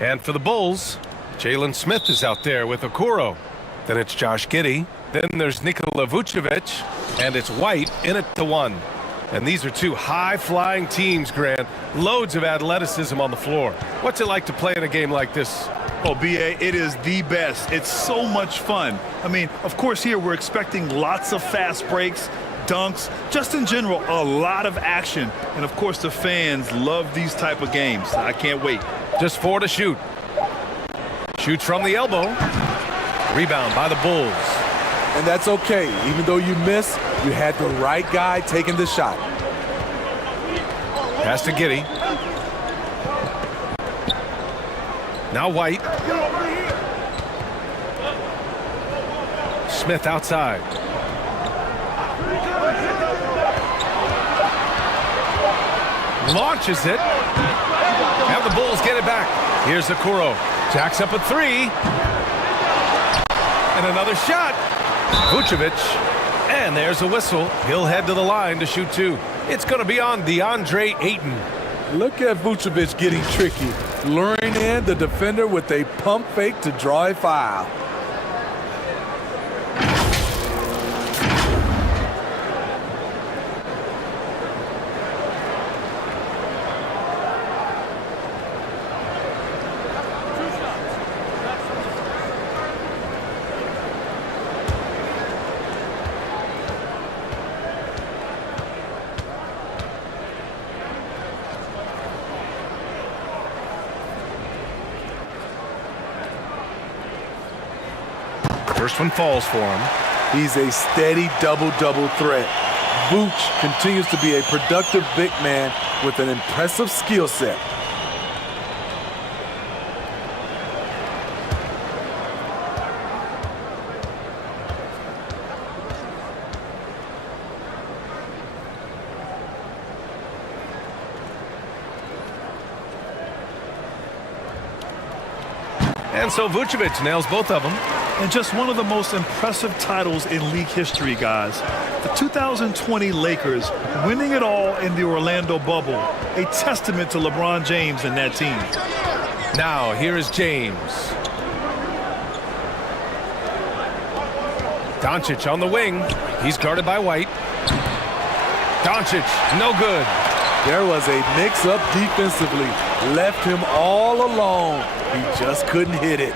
And for the Bulls, Jalen Smith is out there with Okoro. Then it's Josh Giddey. Then there's Nikola Vucevic. And it's White in it to one. And these are two high-flying teams, Grant. Loads of athleticism on the floor. What's it like to play in a game like this? Oh, B.A., it is the best. It's so much fun. I mean, of course, here we're expecting lots of fast breaks, dunks, just in general, a lot of action. And, of course, the fans love these type of games. I can't wait. Just 4 to shoot. Shoots from the elbow. Rebound by the Bulls. And that's okay. Even though you miss, you had the right guy taking the shot. Pass to Giddey. Now White. Smith outside. Launches it. And the Bulls get it back. Here's Okoro. Jacks up a three. And another shot. Vucevic. And there's a whistle. He'll head to the line to shoot two. It's going to be on DeAndre Ayton. Look at Vucevic getting tricky, luring in the defender with a pump fake to draw a foul. First one falls for him. He's a steady double-double threat. Vooch continues to be a productive big man with an impressive skill set. And so Vucevic nails both of them. And just one of the most impressive titles in league history, guys. The 2020 Lakers winning it all in the Orlando bubble. A testament to LeBron James and that team. Now, here is James. Doncic on the wing. He's guarded by White. Doncic, no good. There was a mix-up defensively. Left him all alone. He just couldn't hit it.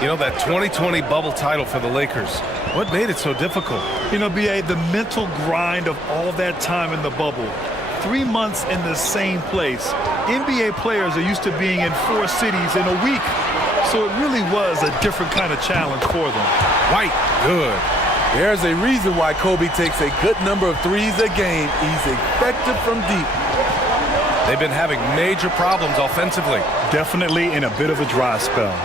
You know, that 2020 bubble title for the Lakers, what made it so difficult? You know, B.A., the mental grind of all that time in the bubble. 3 months in the same place. NBA players are used to being in 4 cities in a week. So it really was a different kind of challenge for them. White, good. There's a reason why Kobe takes a good number of threes a game. He's effective from deep. They've been having major problems offensively. Definitely in a bit of a dry spell.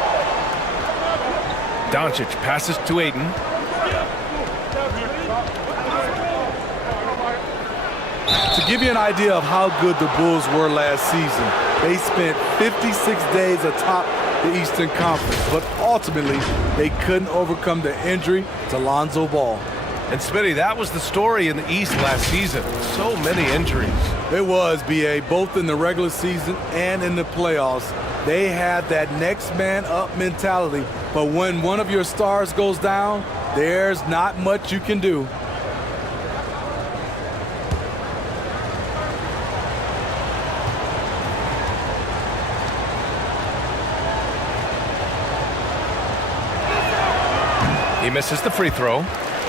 Doncic passes to Ayton. To give you an idea of how good the Bulls were last season, they spent 56 days atop the Eastern Conference, but ultimately they couldn't overcome the injury to Lonzo Ball. And Smitty, that was the story in the East last season. So many injuries. It was, B.A., both in the regular season and in the playoffs. They had that next man up mentality, but when one of your stars goes down, there's not much you can do. He misses the free throw.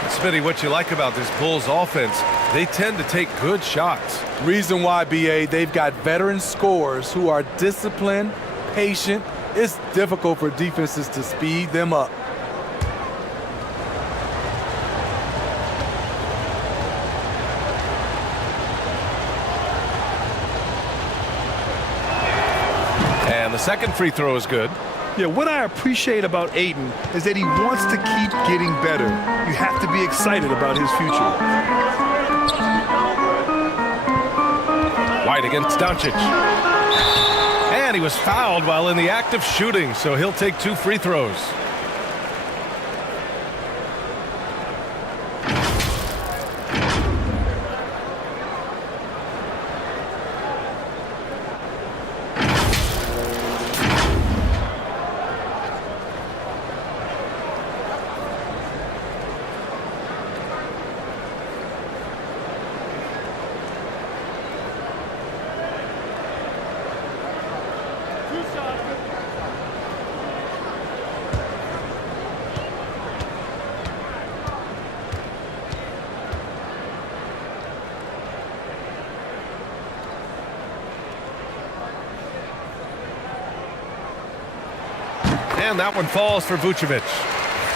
Smitty, what you like about this Bulls offense, they tend to take good shots. Reason why, B.A., they've got veteran scorers who are disciplined, patient. It's difficult for defenses to speed them up. And the second free throw is good. Yeah, what I appreciate about Ayton is that he wants to keep getting better. You have to be excited about his future. White against Doncic. And he was fouled while in the act of shooting, so he'll take 2 free throws. And that one falls for Vucevic.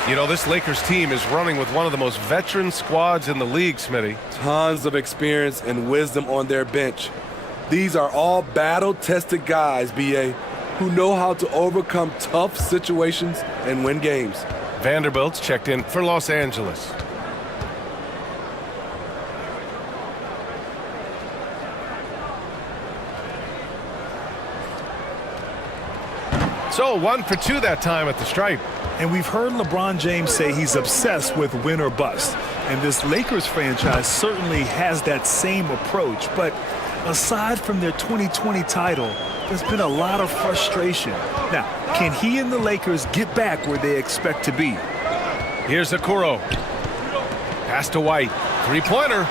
You know, this Lakers team is running with one of the most veteran squads in the league, Smitty. Tons of experience and wisdom on their bench. These are all battle-tested guys, B.A., who know how to overcome tough situations and win games. Vanderbilt's checked in for Los Angeles. So 1 for 2 that time at the stripe. And we've heard LeBron James say he's obsessed with win or bust. And this Lakers franchise certainly has that same approach. But aside from their 2020 title, there's been a lot of frustration. Now, can he and the Lakers get back where they expect to be? Here's Okoro. Pass to White. Three-pointer.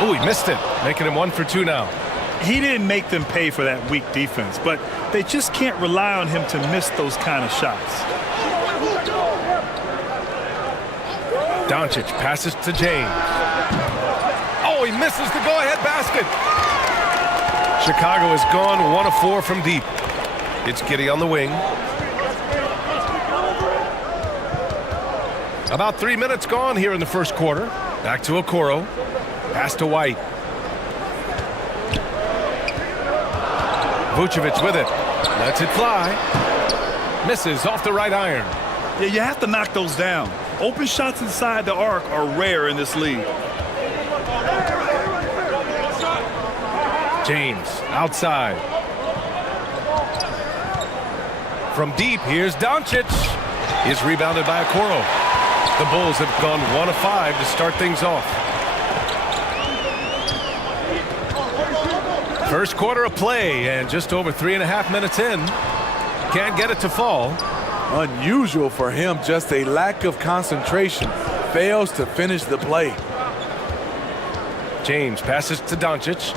Oh, he missed it, making him 1 for 2 now. He didn't make them pay for that weak defense, but they just can't rely on him to miss those kind of shots. Doncic passes to James. Oh, he misses the go-ahead basket. Chicago has gone 1 of 4 from deep. It's Giddey on the wing. About 3 minutes gone here in the first quarter. Back to Okoro. Pass to White. Vucevic with it. Lets it fly. Misses off the right iron. Yeah, you have to knock those down. Open shots inside the arc are rare in this league. James outside. From deep, here's Doncic. He's rebounded by Okoro. The Bulls have gone 1 of 5 to start things off. First quarter of play, and just over 3.5 minutes in. Can't get it to fall. Unusual for him, just a lack of concentration. Fails to finish the play. James passes to Doncic.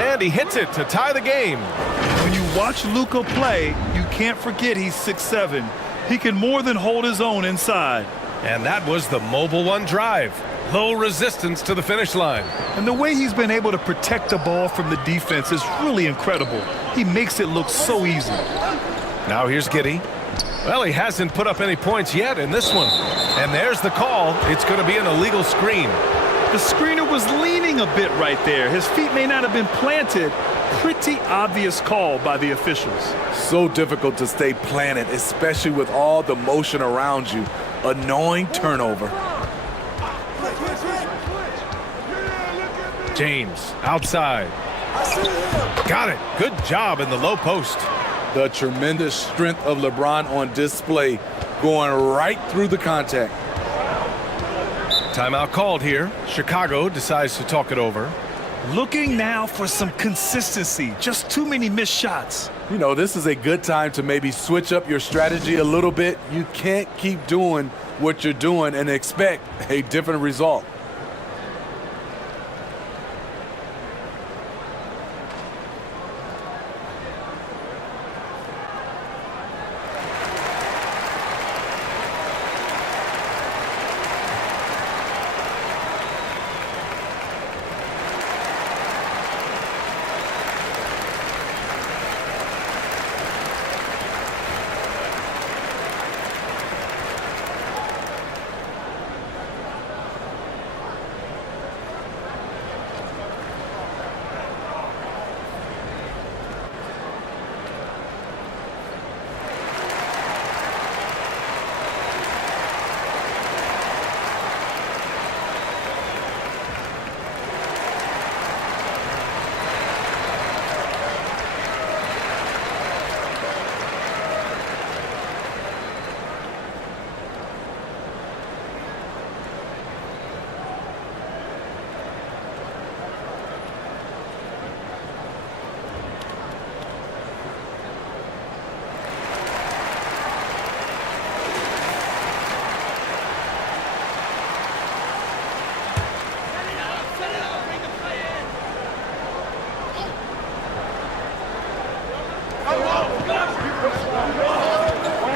And he hits it to tie the game. When you watch Luka play, you can't forget he's 6'7". He can more than hold his own inside. And that was the Mobile One drive. Low resistance to the finish line. And the way he's been able to protect the ball from the defense is really incredible. He makes it look so easy. Now here's Giddey. Well, he hasn't put up any points yet in this one. And there's the call. It's going to be an illegal screen. The screener was leaning a bit right there. His feet may not have been planted. Pretty obvious call by the officials. So difficult to stay planted, especially with all the motion around you. Annoying turnover. James outside. Got it. Good job in the low post. The tremendous strength of LeBron on display, going right through the contact. Timeout called here. Chicago decides to talk it over. Looking now for some consistency. Just too many missed shots. You know, this is a good time to maybe switch up your strategy a little bit. You can't keep doing what you're doing and expect a different result.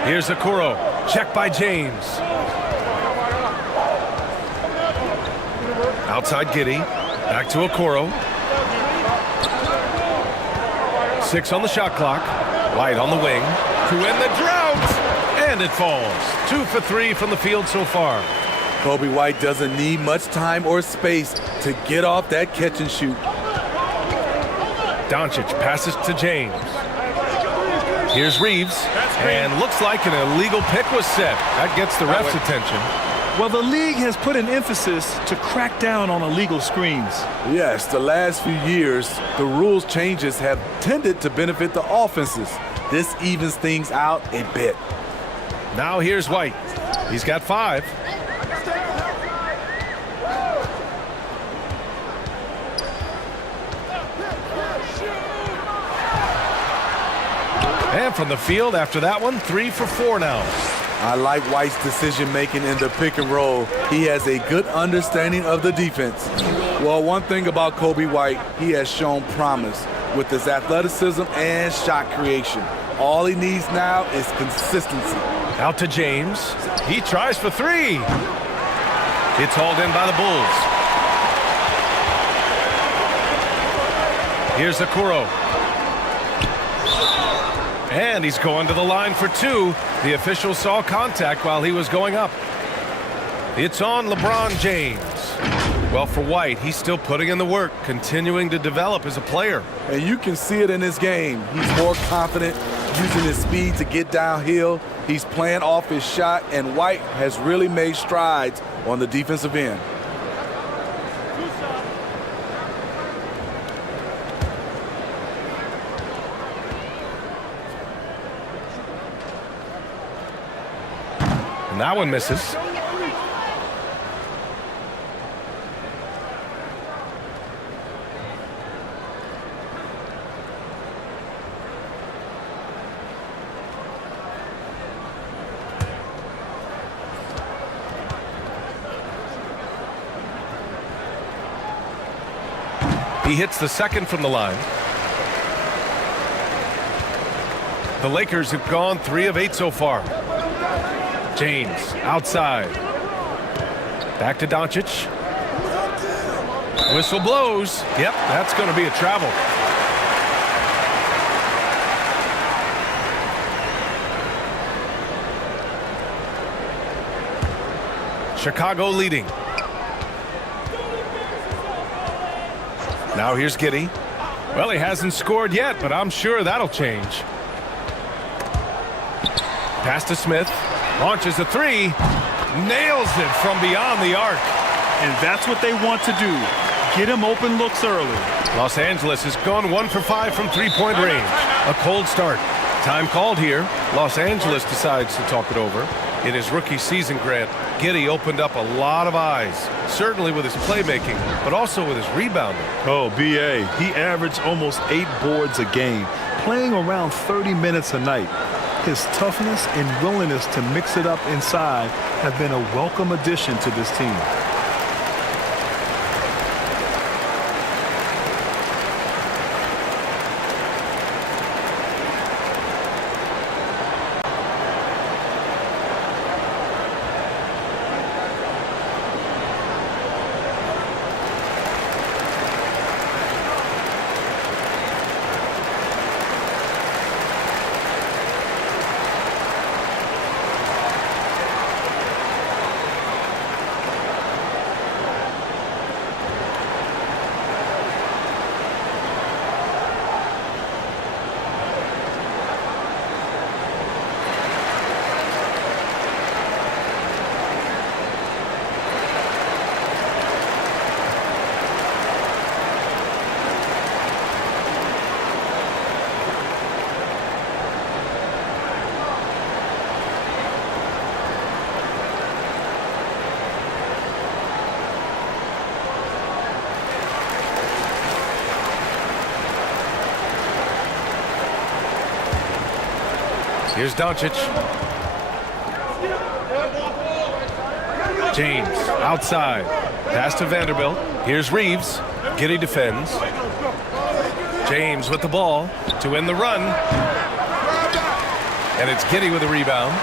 Here's Okoro. Check by James. Outside Giddey. Back to Okoro. 6 on the shot clock. White on the wing to end the drought. And it falls. 2 for 3 from the field so far. Kobe White doesn't need much time or space to get off that catch and shoot. Doncic passes to James. Here's Reeves. And looks like an illegal pick was set. That gets the ref's attention. Well, the league has put an emphasis to crack down on illegal screens. Yes, the last few years, the rules changes have tended to benefit the offenses. This evens things out a bit. Now here's White. He's got 5. And from the field after that one, 3 for 4 now. I like White's decision-making in the pick and roll. He has a good understanding of the defense. Well, one thing about Kobe White, he has shown promise with his athleticism and shot creation. All he needs now is consistency. Out to James. He tries for 3. It's hauled in by the Bulls. Here's Okoro. And he's going to the line for 2. The official saw contact while he was going up. It's on LeBron James. Well, for White, he's still putting in the work, continuing to develop as a player. And you can see it in his game. He's more confident, using his speed to get downhill. He's playing off his shot, and White has really made strides on the defensive end. And that one misses. He hits the second from the line. The Lakers have gone 3 of 8 so far. James outside. Back to Doncic. Whistle blows. Yep, that's going to be a travel. Chicago leading. Now here's Giddey. Well, he hasn't scored yet, but I'm sure that'll change. Pass to Smith. Launches a 3. Nails it from beyond the arc. And that's what they want to do. Get him open looks early. Los Angeles has gone 1 for 5 from three-point range. A cold start. Time called here. Los Angeles decides to talk it over. In his rookie season, Grant, Giddey opened up a lot of eyes, certainly with his playmaking, but also with his rebounding. Oh, B.A., he averaged almost 8 boards a game, playing around 30 minutes a night. His toughness and willingness to mix it up inside have been a welcome addition to this team. Here's Doncic. James outside. Pass to Vanderbilt. Here's Reeves. Giddey defends. James with the ball to end the run. And it's Giddey with a rebound.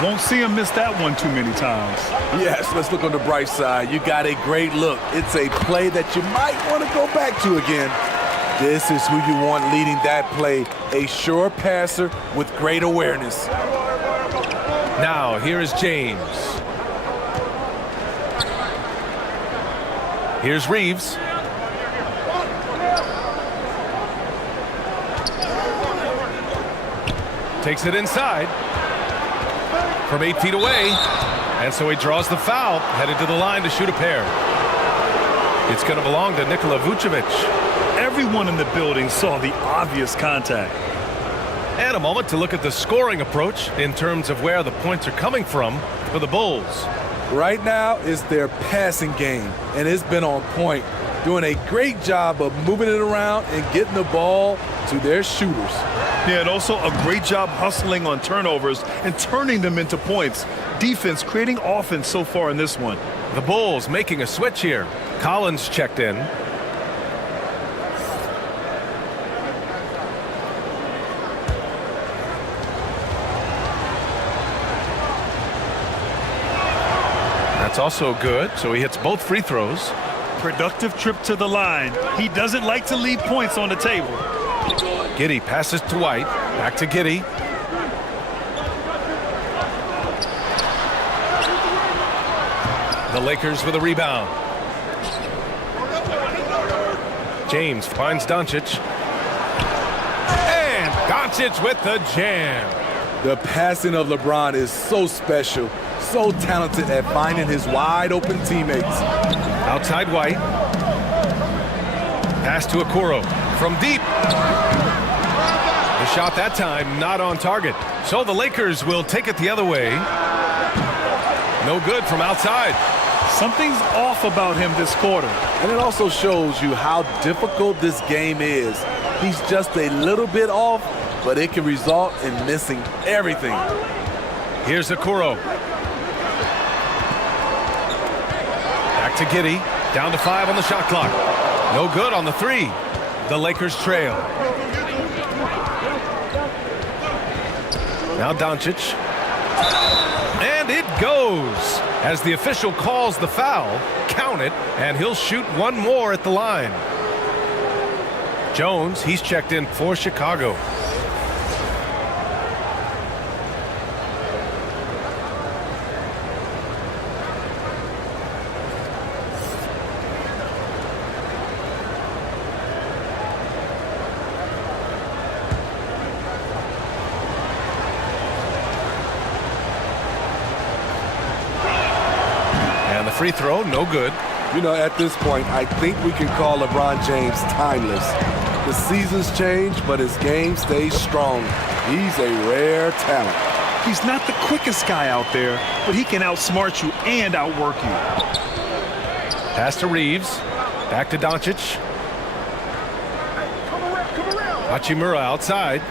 You won't see him miss that one too many times. Yes, let's look on the bright side. You got a great look. It's a play that you might want to go back to again. This is who you want leading that play, a sure passer with great awareness. Now, here is James. Here's Reeves. Takes it inside from 8 feet away. And so he draws the foul, headed to the line to shoot a pair. It's going to belong to Nikola Vucevic. Everyone in the building saw the obvious contact. And a moment to look at the scoring approach in terms of where the points are coming from for the Bulls. Right now is their passing game, and it's been on point, doing a great job of moving it around and getting the ball to their shooters. Yeah, and also a great job hustling on turnovers and turning them into points. Defense creating offense so far in this one. The Bulls making a switch here. Collins checked in. That's also good, so he hits both free throws. Productive trip to the line. He doesn't like to leave points on the table. Giddey passes to White. Back to Giddey. The Lakers with a rebound. James finds Doncic. And Doncic with the jam. The passing of LeBron is so special, so talented at finding his wide open teammates. Outside White. Pass to Okoro from deep. The shot that time not on target. So the Lakers will take it the other way. No good from outside. Something's off about him this quarter. And it also shows you how difficult this game is. He's just a little bit off, but it can result in missing everything. Here's Okoro. Back to Giddey. Down to 5 on the shot clock. No good on the 3. The Lakers trail. Now Doncic. And it goes. As the official calls the foul, count it, and he'll shoot one more at the line. Jones, he's checked in for Chicago. Free throw, no good. You know, at this point, I think we can call LeBron James timeless. The seasons change, but his game stays strong. He's a rare talent. He's not the quickest guy out there, but he can outsmart you and outwork you. Pass to Reeves. Back to Doncic. Hachimura outside.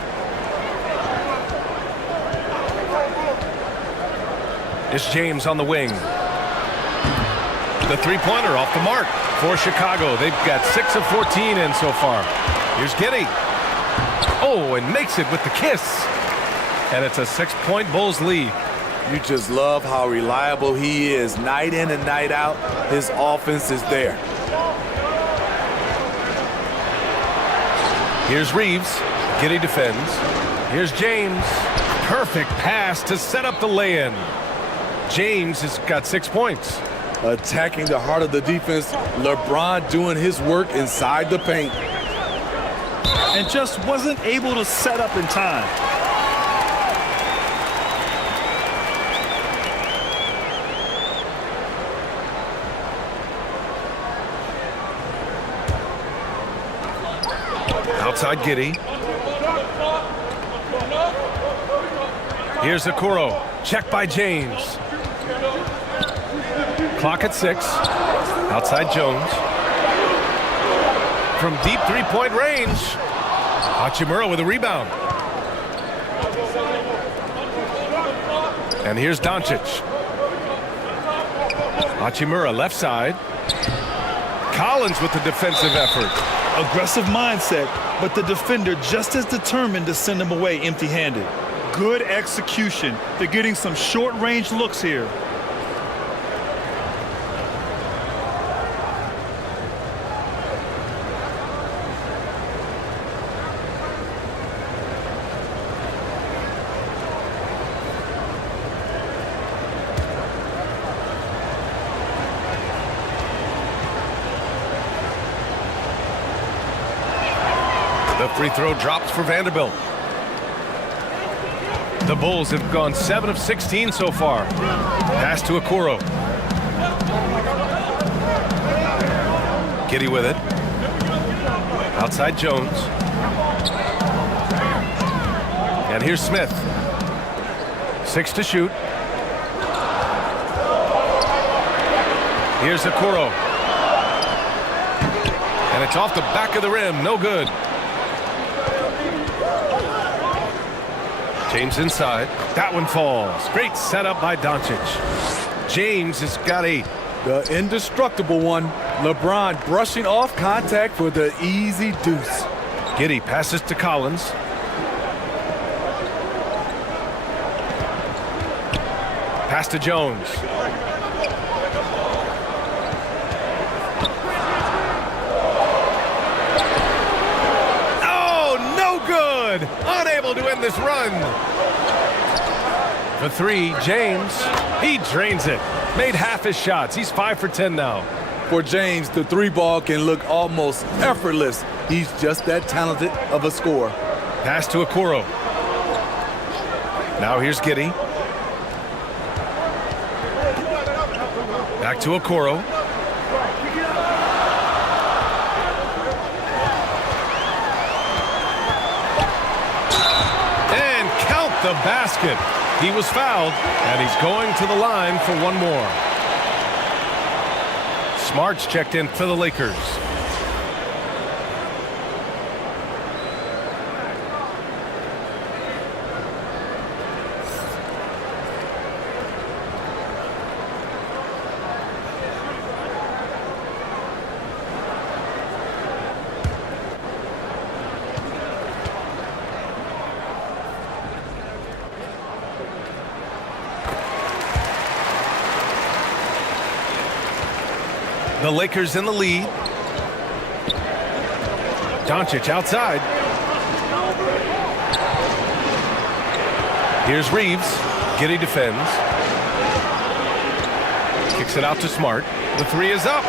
It's James on the wing. The three-pointer off the mark for Chicago. They've got 6 of 14 in so far. Here's Giddey. Oh, and makes it with the kiss. And it's a 6-point Bulls lead. You just love how reliable he is. Night in and night out, his offense is there. Here's Reeves. Giddey defends. Here's James. Perfect pass to set up the lay-in. James has got 6 points. Attacking the heart of the defense, LeBron doing his work inside the paint. And just wasn't able to set up in time. Outside Giddey. Here's Okoro. Check by James. Clock at 6. Outside Jones. From deep three-point range. Hachimura with a rebound. And here's Doncic. Hachimura left side. Collins with the defensive effort. Aggressive mindset, but the defender just as determined to send him away empty-handed. Good execution. They're getting some short-range looks here. The free throw drops for Vanderbilt. The Bulls have gone 7 of 16 so far. Pass to Okoro. Giddey with it. Outside Jones. And here's Smith. 6 to shoot. Here's Okoro. And it's off the back of the rim. No good. James inside. That one falls. Great setup by Doncic. James has got 8. The indestructible one. LeBron brushing off contact for the easy deuce. Giddey passes to Collins. Pass to Jones. Oh, no good! Unable to end this run. For 3, James. He drains it. Made half his shots. He's 5 for 10 now. For James, the 3-ball can look almost effortless. He's just that talented of a scorer. Pass to Okoro. Now here's Giddey. Back to Okoro. And count the basket. He was fouled, and he's going to the line for one more. Smart's checked in for the Lakers. The Lakers in the lead. Doncic outside. Here's Reeves. Giddey defends. Kicks it out to Smart. The 3 is up.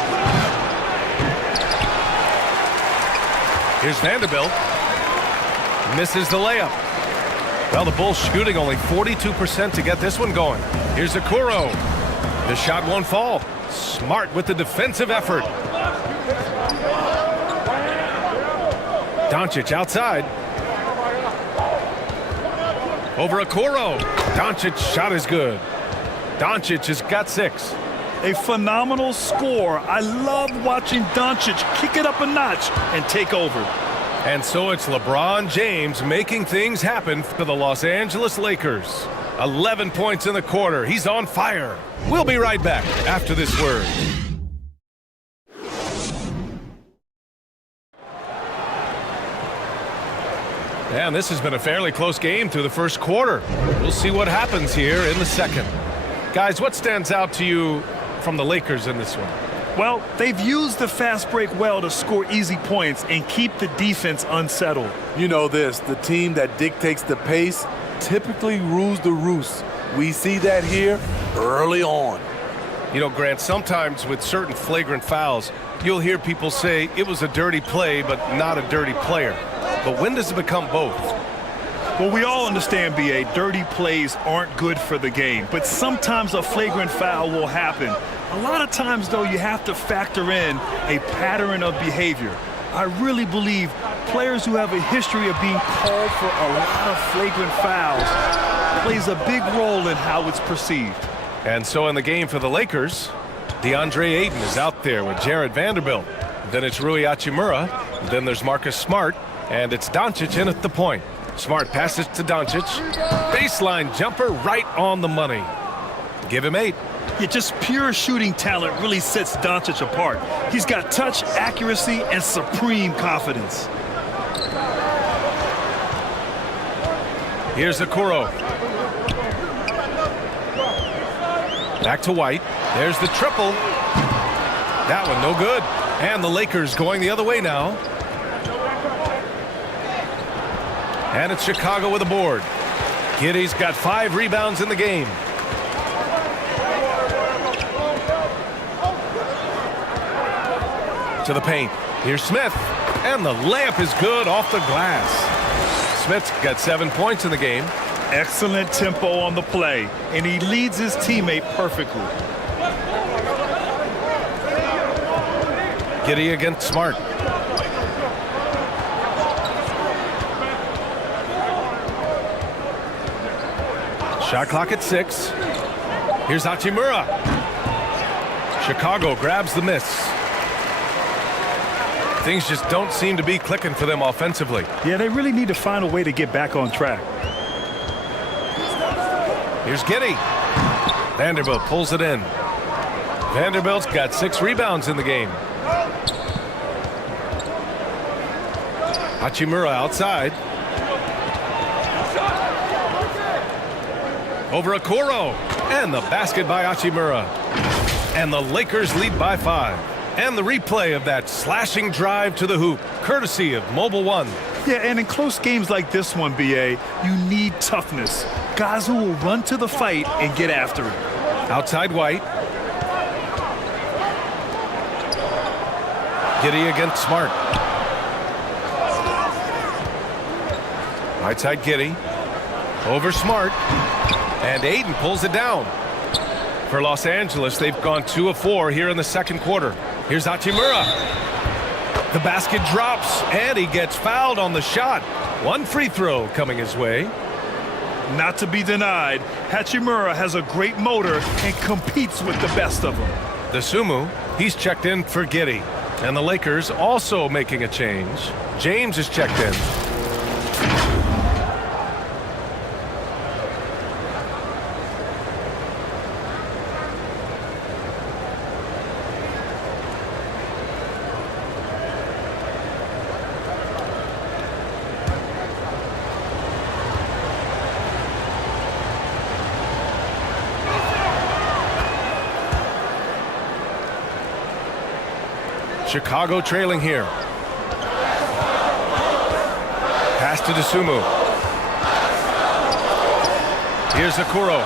Here's Vanderbilt. Misses the layup. Well, the Bulls shooting only 42% to get this one going. Here's Okoro. The shot won't fall. Smart with the defensive effort. Doncic outside. Over Okoro. Doncic's shot is good. Doncic has got 6. A phenomenal score. I love watching Doncic kick it up a notch and take over. And so it's LeBron James making things happen for the Los Angeles Lakers. 11 points in the quarter. He's on fire. We'll be right back after this word. And this has been a fairly close game through the first quarter. We'll see what happens here in the second. Guys, what stands out to you from the Lakers in this one? Well, they've used the fast break well to score easy points and keep the defense unsettled. You know this, the team that dictates the pace typically rules the roost. We see that here early on. You know, Grant, sometimes with certain flagrant fouls, you'll hear people say it was a dirty play, but not a dirty player. But when does it become both? Well, we all understand, B.A., dirty plays aren't good for the game, but sometimes a flagrant foul will happen. A lot of times, though, you have to factor in a pattern of behavior. I really believe players who have a history of being called for a lot of flagrant fouls plays a big role in how it's perceived. And so in the game for the Lakers, DeAndre Ayton is out there with Jared Vanderbilt. Then it's Rui Hachimura. Then there's Marcus Smart. And it's Doncic in at the point. Smart passes to Doncic. Baseline jumper right on the money. Give him 8. Yeah, just pure shooting talent really sets Doncic apart. He's got touch, accuracy, and supreme confidence. Here's Okoro. Back to White. There's the triple. That one no good. And the Lakers going the other way now. And it's Chicago with a board. Giddey's got 5 rebounds in the game. To the paint. Here's Smith. And the layup is good off the glass. Smith's got 7 points in the game. Excellent tempo on the play, and he leads his teammate perfectly. Giddey against Smart. Shot clock at 6. Here's Hachimura. Chicago grabs the miss. Things just don't seem to be clicking for them offensively. Yeah, they really need to find a way to get back on track. Here's Giddey. Vanderbilt pulls it in. Vanderbilt's got 6 rebounds in the game. Hachimura outside. Over Okoro. And the basket by Hachimura. And the Lakers lead by 5. And the replay of that slashing drive to the hoop, courtesy of Mobile One. Yeah, and in close games like this one, BA, you need toughness. Guys who will run to the fight and get after it. Outside White. Giddey against Smart. Right side Giddey. Over Smart. And Ayton pulls it down. For Los Angeles, they've gone 2 of 4 here in the second quarter. Here's Hachimura. The basket drops, and he gets fouled on the shot. 1 free throw coming his way. Not to be denied, Hachimura has a great motor and competes with the best of them. The Sumu, he's checked in for Giddey. And the Lakers also making a change. James is checked in. Chicago trailing here. Pass to Dosunmu. Here's Okoro.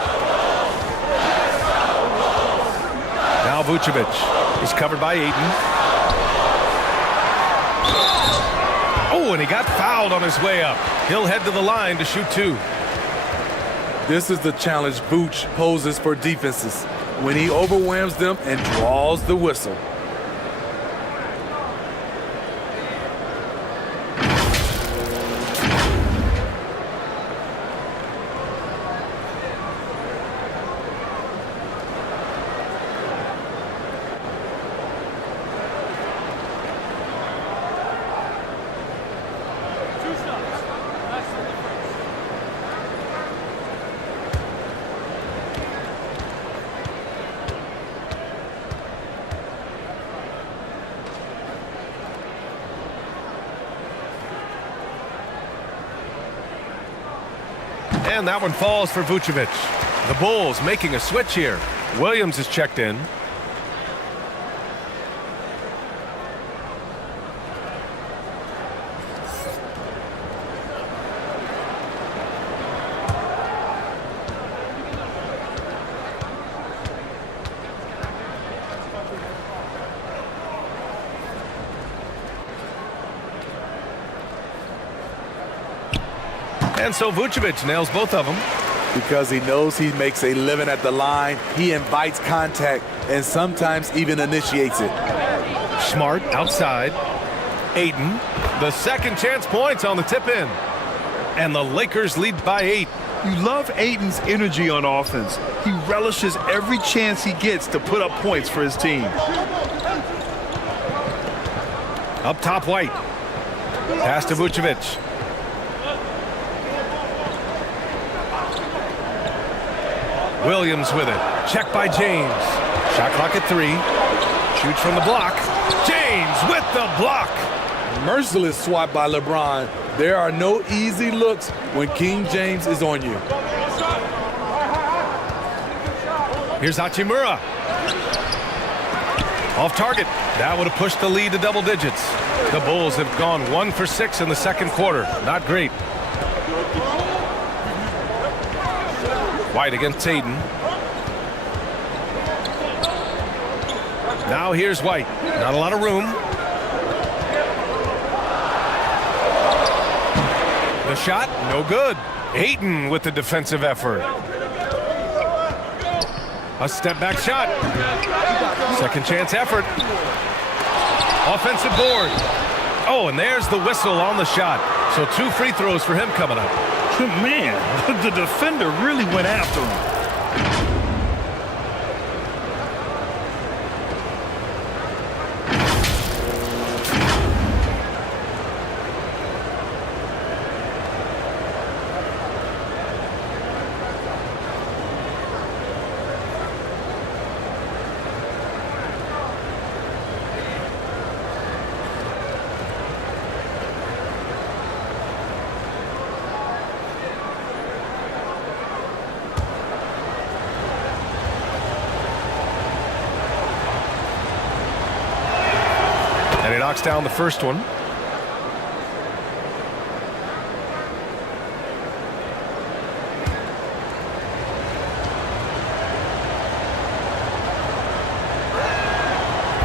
Now Vucevic. He's covered by Ayton. Oh, and he got fouled on his way up. He'll head to the line to shoot 2. This is the challenge Vooch poses for defenses when he overwhelms them and draws the whistle. And that one falls for Vucevic. The Bulls making a switch here. Williams is checked in. And so Vucevic nails both of them. Because he knows he makes a living at the line, he invites contact and sometimes even initiates it. Smart outside. Ayton. The second chance points on the tip in. And the Lakers lead by 8. You love Ayton's energy on offense. He relishes every chance he gets to put up points for his team. Up top White. Pass to Vucevic. Williams with it. Check by James. Shot clock at 3. Shoots from the block. James with the block. Merciless swipe by LeBron. There are no easy looks when King James is on you. Here's Hachimura. Off target. That would have pushed the lead to double digits. The Bulls have gone 1 for 6 in the second quarter. Not great. White against Ayton. Now here's White. Not a lot of room. The shot, no good. Ayton with the defensive effort. A step back shot. Second chance effort. Offensive board. Oh, and there's the whistle on the shot. So 2 free throws for him coming up. Man, the defender really went after him. And he knocks down the first one.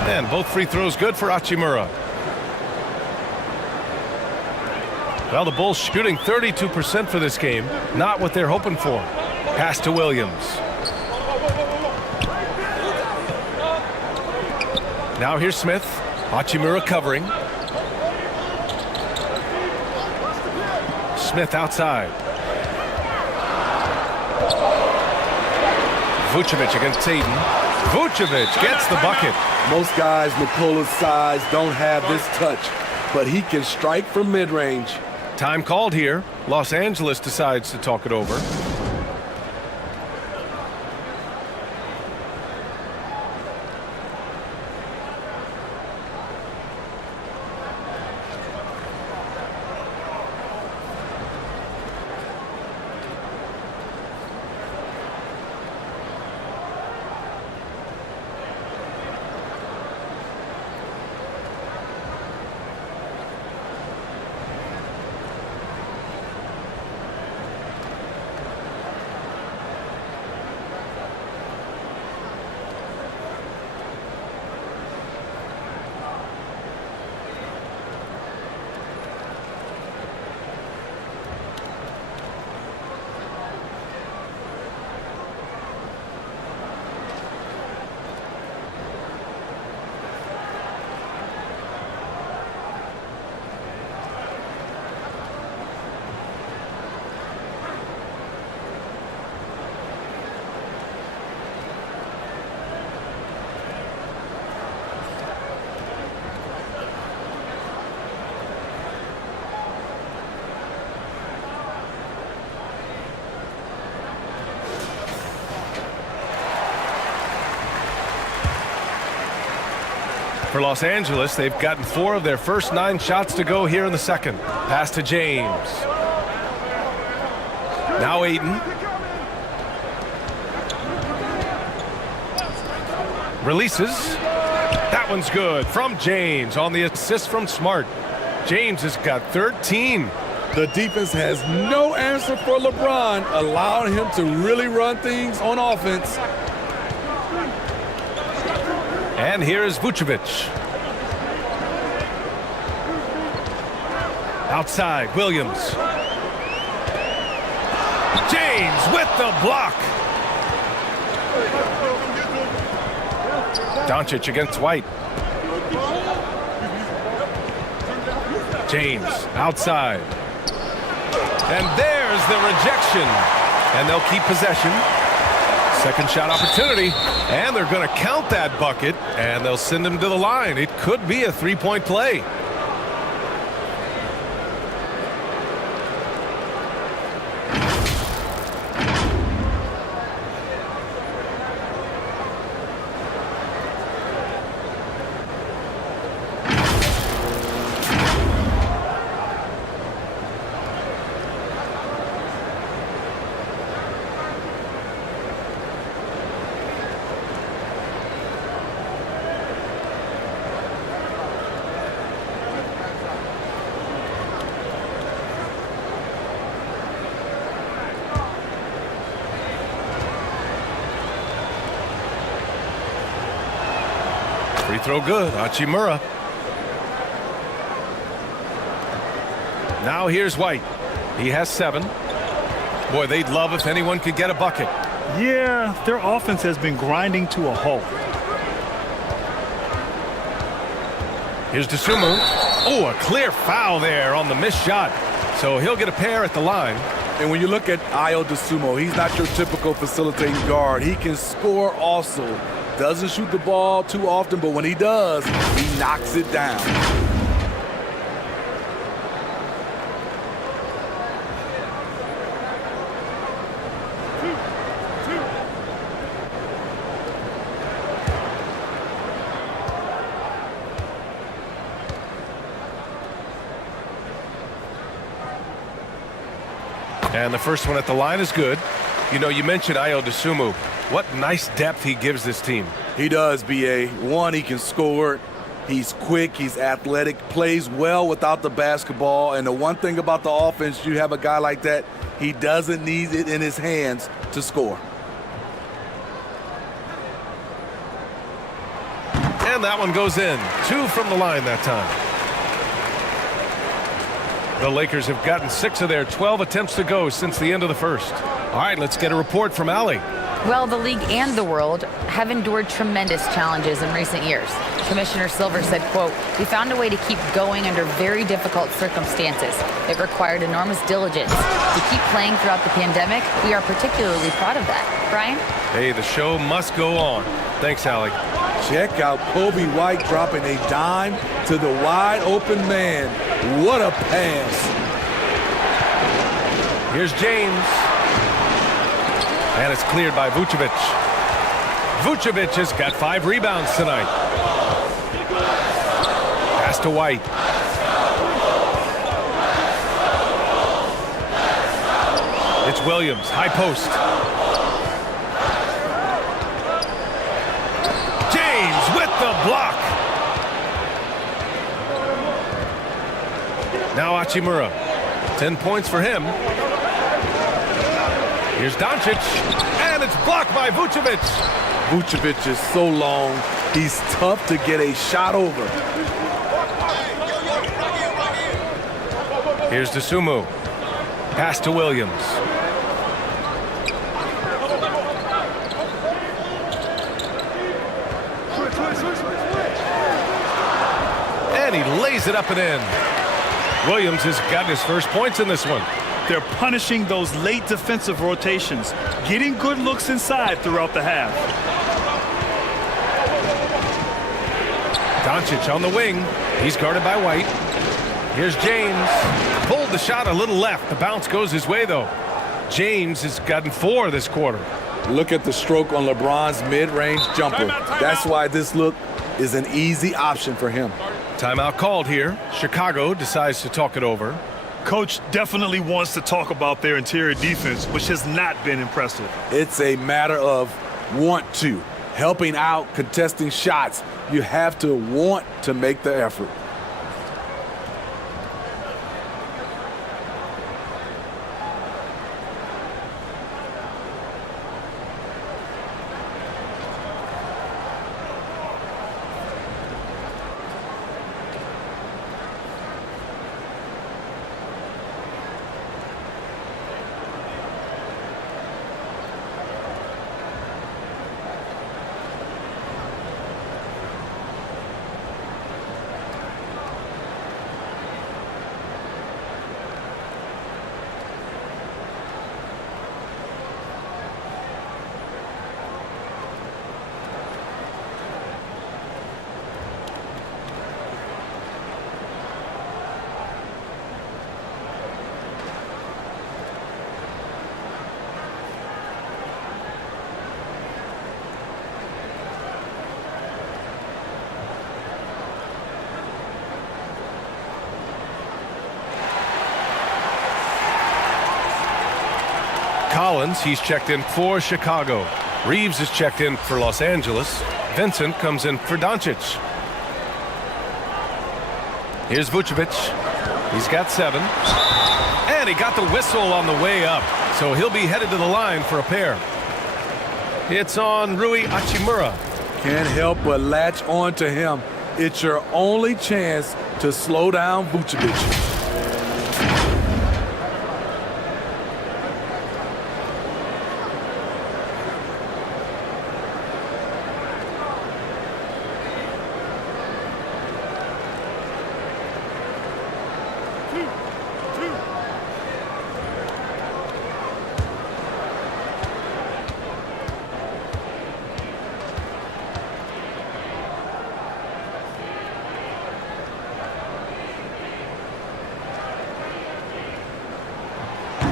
And both free throws good for Hachimura. Well, the Bulls shooting 32% for this game. Not what they're hoping for. Pass to Williams. Now here's Smith. Hachimura covering. Smith outside. Vucevic against Ayton. Vucevic gets the bucket. Most guys Nikola's size don't have this touch, but he can strike from mid-range. Time called here. Los Angeles decides to talk it over. For Los Angeles, they've gotten 4 of their first 9 shots to go here in the second. Pass to James. Now Ayton. Releases. That one's good from James on the assist from Smart. James has got 13. The defense has no answer for LeBron, allowing him to really run things on offense. And here is Vucevic. Outside, Williams. James with the block. Doncic against White. James outside. And there's the rejection. And they'll keep possession. Second shot opportunity, and they're going to count that bucket, and they'll send him to the line. It could be a 3-point play. Free throw good. Hachimura. Now here's White. He has 7. Boy, they'd love if anyone could get a bucket. Yeah, their offense has been grinding to a halt. Here's Dosunmu. Oh, a clear foul there on the missed shot. So he'll get a pair at the line. And when you look at Ayo Dosunmu, he's not your typical facilitating guard. He can score also. Doesn't shoot the ball too often, but when he does, he knocks it down. And the first one at the line is good. You know, you mentioned Ayo Dosunmu. What nice depth he gives this team. He does, B.A. One, he can score. He's quick. He's athletic. Plays well without the basketball. And the one thing about the offense, you have a guy like that, he doesn't need it in his hands to score. And that one goes in. 2 from the line that time. The Lakers have gotten 6 of their 12 attempts to go since the end of the first. All right, let's get a report from Allie. Well, the league and the world have endured tremendous challenges in recent years. Commissioner Silver said, quote, "We found a way to keep going under very difficult circumstances. It required enormous diligence. To keep playing throughout the pandemic, we are particularly proud of that." Brian? Hey, the show must go on. Thanks, Allie. Check out Kobe White dropping a dime to the wide open man. What a pass. Here's James. And it's cleared by Vucevic. Vucevic has got 5 rebounds tonight. Pass to White. It's Williams, high post. James with the block. Now Hachimura. 10 points for him. Here's Doncic, and it's blocked by Vucevic. Vucevic is so long, he's tough to get a shot over. Here's Dosunmu. Pass to Williams. And he lays it up and in. Williams has gotten his first points in this one. They're punishing those late defensive rotations, getting good looks inside throughout the half. Doncic on the wing. He's guarded by White. Here's James. Pulled the shot a little left. The bounce goes his way, though. James has gotten 4 this quarter. Look at the stroke on LeBron's mid-range jumper. That's why this look is an easy option for him. Timeout called here. Chicago decides to talk it over. Coach definitely wants to talk about their interior defense, which has not been impressive. It's a matter of want to. Helping out, contesting shots. You have to want to make the effort. Collins, he's checked in for Chicago. Reeves is checked in for Los Angeles. Vincent comes in for Doncic. Here's Vucevic. He's got 7. And he got the whistle on the way up. So he'll be headed to the line for a pair. It's on Rui Hachimura. Can't help but latch on to him. It's your only chance to slow down Vucevic.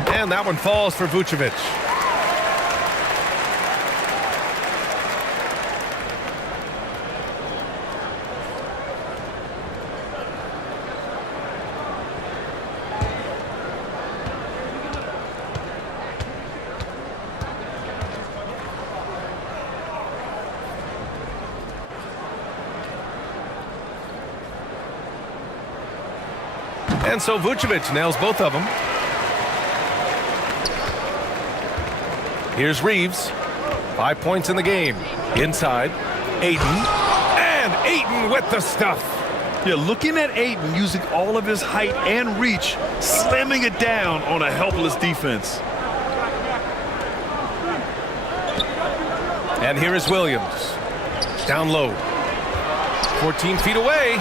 And that one falls for Vucevic. And so Vucevic nails both of them. Here's Reeves. 5 points in the game. Inside. Ayton. And Ayton with the stuff. Yeah, looking at Ayton using all of his height and reach, slamming it down on a helpless defense. And here is Williams. Down low. 14 feet away.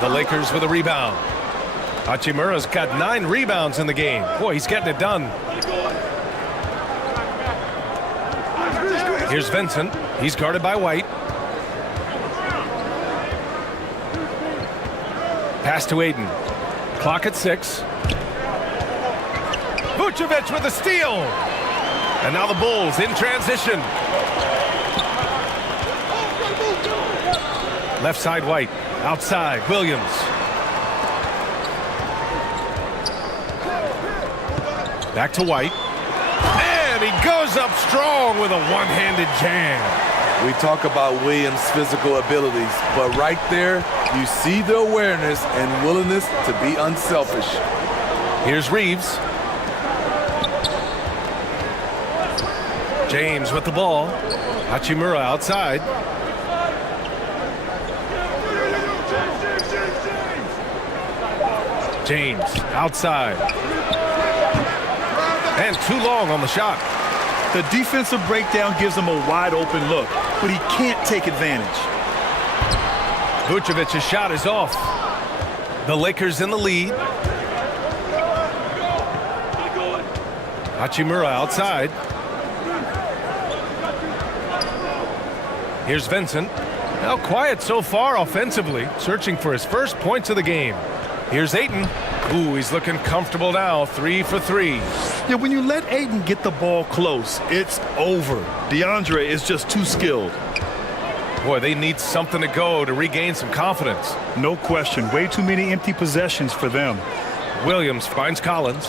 The Lakers with a rebound. Hachimura's got 9 rebounds in the game. Boy, he's getting it done. Here's Vincent. He's guarded by White. Pass to Ayton. Clock at 6. Vucevic with a steal. And now the Bulls in transition. Left side White. Outside Williams. Back to White. And he goes up strong with a one-handed jam. We talk about Williams' physical abilities, but right there, you see the awareness and willingness to be unselfish. Here's Reeves. James with the ball. Hachimura outside. James outside. And too long on the shot. The defensive breakdown gives him a wide open look, but he can't take advantage. Vucevic's shot is off. The Lakers in the lead. Hachimura outside. Here's Vincent. Now quiet so far offensively, searching for his first points of the game. Here's Ayton. Ooh, he's looking comfortable now. 3 for 3. Yeah, when you let Ayton get the ball close, it's over. DeAndre is just too skilled. Boy, they need something to go to regain some confidence. No question. Way too many empty possessions for them. Williams finds Collins.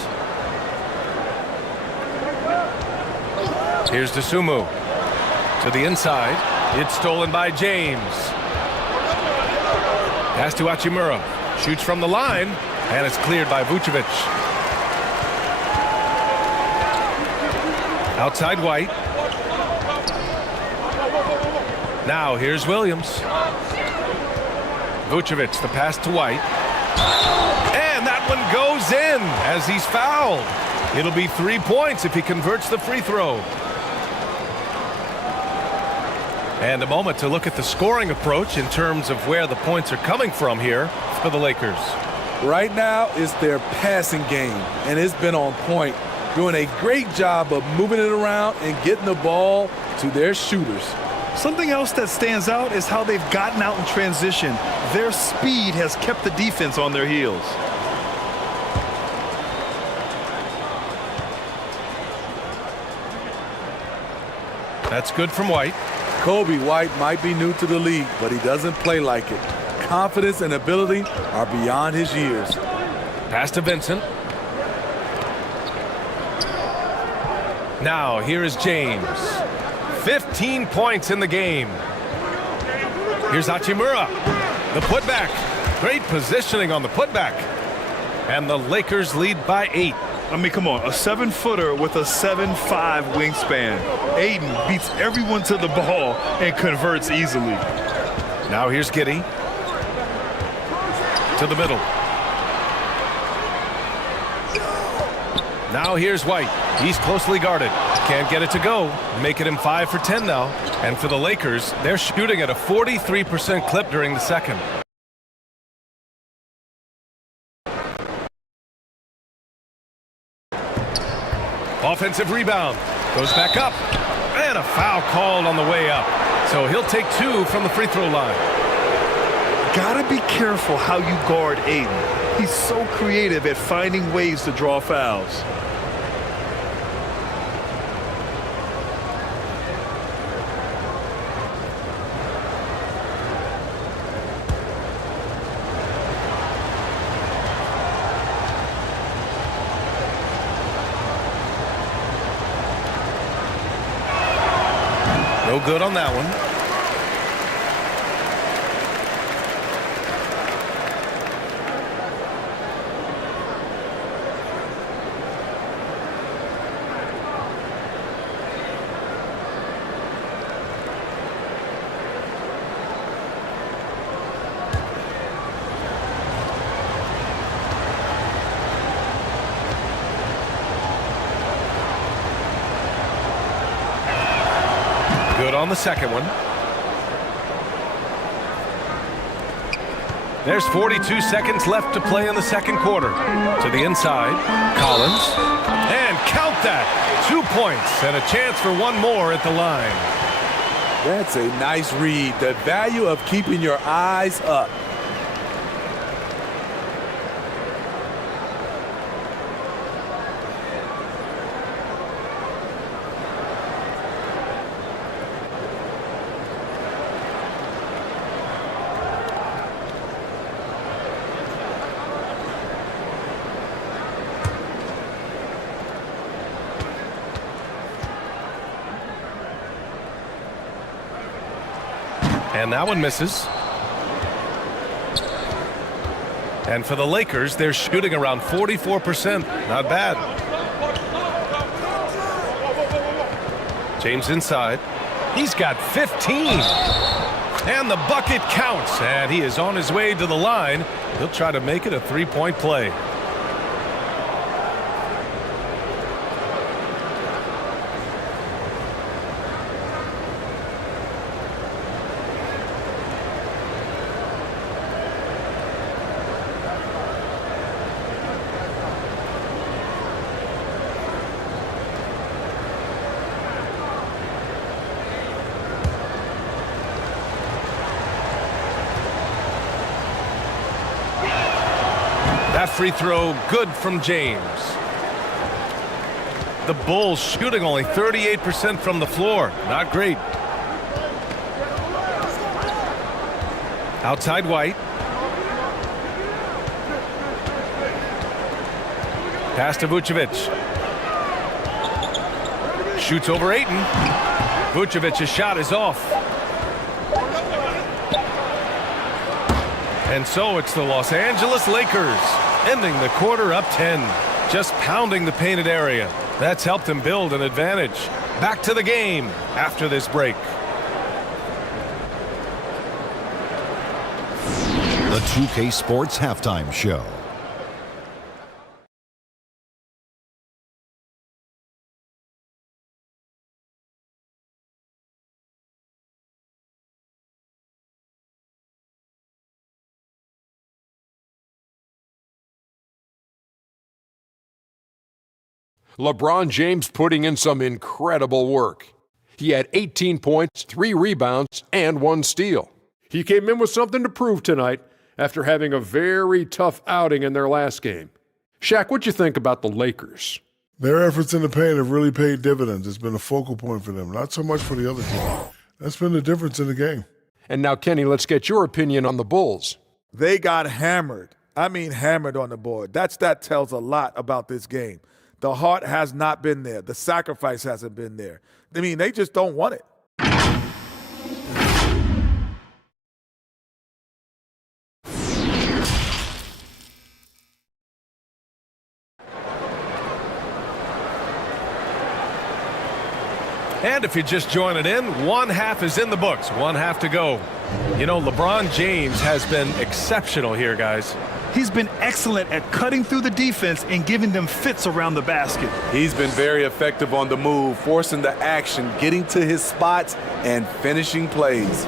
Here's Dosunmu. To the inside. It's stolen by James. Pass to Hachimura. Shoots from the line. And it's cleared by Vucevic. Outside White. Now here's Williams. Vucevic, the pass to White. And that one goes in as he's fouled. It'll be 3 points if he converts the free throw. And a moment to look at the scoring approach in terms of where the points are coming from here for the Lakers. Right now, it's their passing game, and it's been on point, doing a great job of moving it around and getting the ball to their shooters. Something else that stands out is how they've gotten out in transition. Their speed has kept the defense on their heels. That's good from White. Kobe White might be new to the league, but he doesn't play like it. Confidence and ability are beyond his years. Pass to Vincent. Now here is James. 15 points in the game. Here's Hachimura. The putback. Great positioning on the putback. And the Lakers lead by 8. I mean, come on, a 7-footer with a 7'5" wingspan. Ayton beats everyone to the ball and converts easily. Now here's Giddey. To the middle. Now here's White. He's closely guarded. Can't get it to go. Making him 5 for 10 now. And for the Lakers, they're shooting at a 43% clip during the second. Offensive rebound. Goes back up. And a foul called on the way up. So he'll take 2 from the free throw line. Gotta be careful how you guard Aiden. He's so creative at finding ways to draw fouls. No good on that one. Good on the second one. There's 42 seconds left to play in the second quarter. To the inside, Collins. And count that! 2 points and a chance for one more at the line. That's a nice read. The value of keeping your eyes up. And that one misses. And for the Lakers, they're shooting around 44%. Not bad. James inside. He's got 15. And the bucket counts. And he is on his way to the line. He'll try to make it a three-point play. That free throw good from James. The Bulls shooting only 38% from the floor. Not great. Outside White. Pass to Vucevic. Shoots over Ayton. Vucevic's shot is off. And so it's the Los Angeles Lakers ending the quarter up 10. Just pounding the painted area. That's helped them build an advantage. Back to the game after this break. The 2K Sports Halftime Show. LeBron James putting in some incredible work. He had 18 points, 3 rebounds, and 1 steal. He came in with something to prove tonight after having a very tough outing in their last game. Shaq, what'd you think about the Lakers? Their efforts in the paint have really paid dividends. It's been a focal point for them, not so much for the other team. That's been the difference in the game. And now, Kenny, let's get your opinion on the Bulls. They got hammered. I mean hammered on the board. That tells a lot about this game. The heart has not been there. The sacrifice hasn't been there. I mean, they just don't want it. And if you're just joining in, one half is in the books. One half to go. You know, LeBron James has been exceptional here, guys. He's been excellent at cutting through the defense and giving them fits around the basket. He's been very effective on the move, forcing the action, getting to his spots, and finishing plays.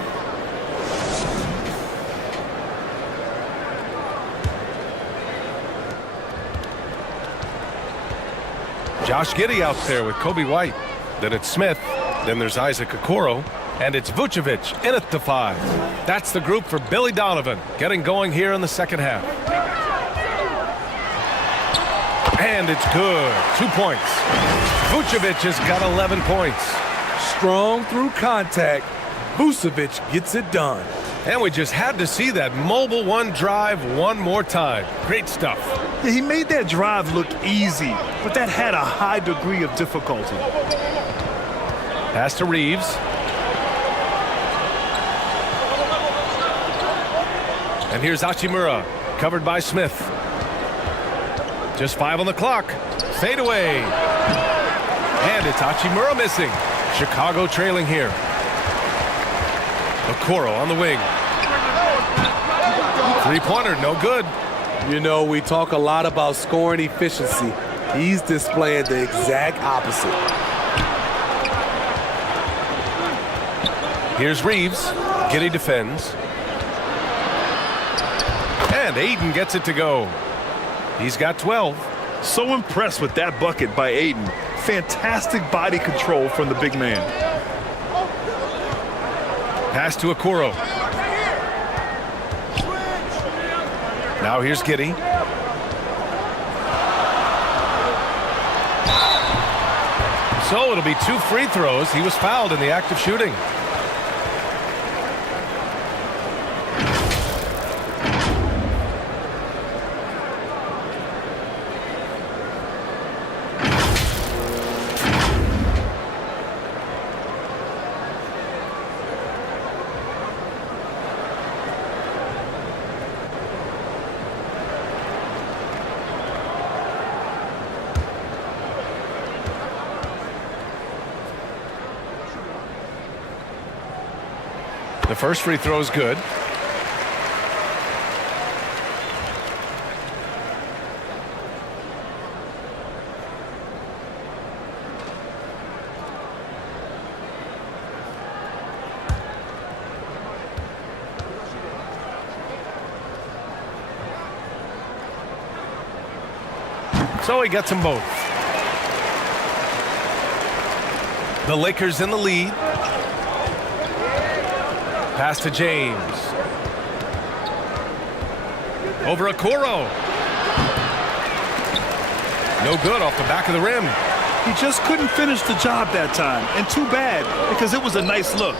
Josh Giddey out there with Kobe White. Then it's Smith. Then there's Isaac Okoro. And it's Vucevic in at the 5. That's the group for Billy Donovan getting going here in the second half. And it's good. 2 points. Vucevic has got 11 points. Strong through contact. Vucevic gets it done. And we just had to see that mobile one drive one more time. Great stuff. Yeah, he made that drive look easy, but that had a high degree of difficulty. Pass to Reeves. And here's Hachimura, covered by Smith. Just 5 on the clock. Fade away. And it's Hachimura missing. Chicago trailing here. Okoro on the wing. Three-pointer, no good. You know, we talk a lot about scoring efficiency. He's displaying the exact opposite. Here's Reeves. Giddey defends. And Aiden gets it to go. He's got 12. So impressed with that bucket by Aiden. Fantastic body control from the big man. Pass to Okoro. Now here's Giddey. So it'll be 2 free throws. He was fouled in the act of shooting. The first free throw is good. So he gets them both. The Lakers in the lead. Pass to James. Over Okoro. No good off the back of the rim. He just couldn't finish the job that time. And too bad, because it was a nice look.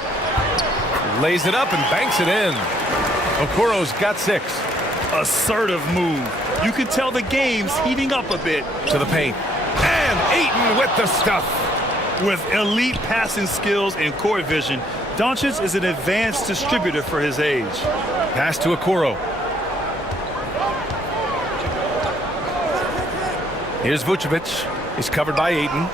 Lays it up and banks it in. Okoro's got 6. Assertive move. You can tell the game's heating up a bit. To the paint. And Ayton with the stuff. With elite passing skills and court vision, Doncic is an advanced distributor for his age. Pass to Okoro. Here's Vucevic. He's covered by Ayton.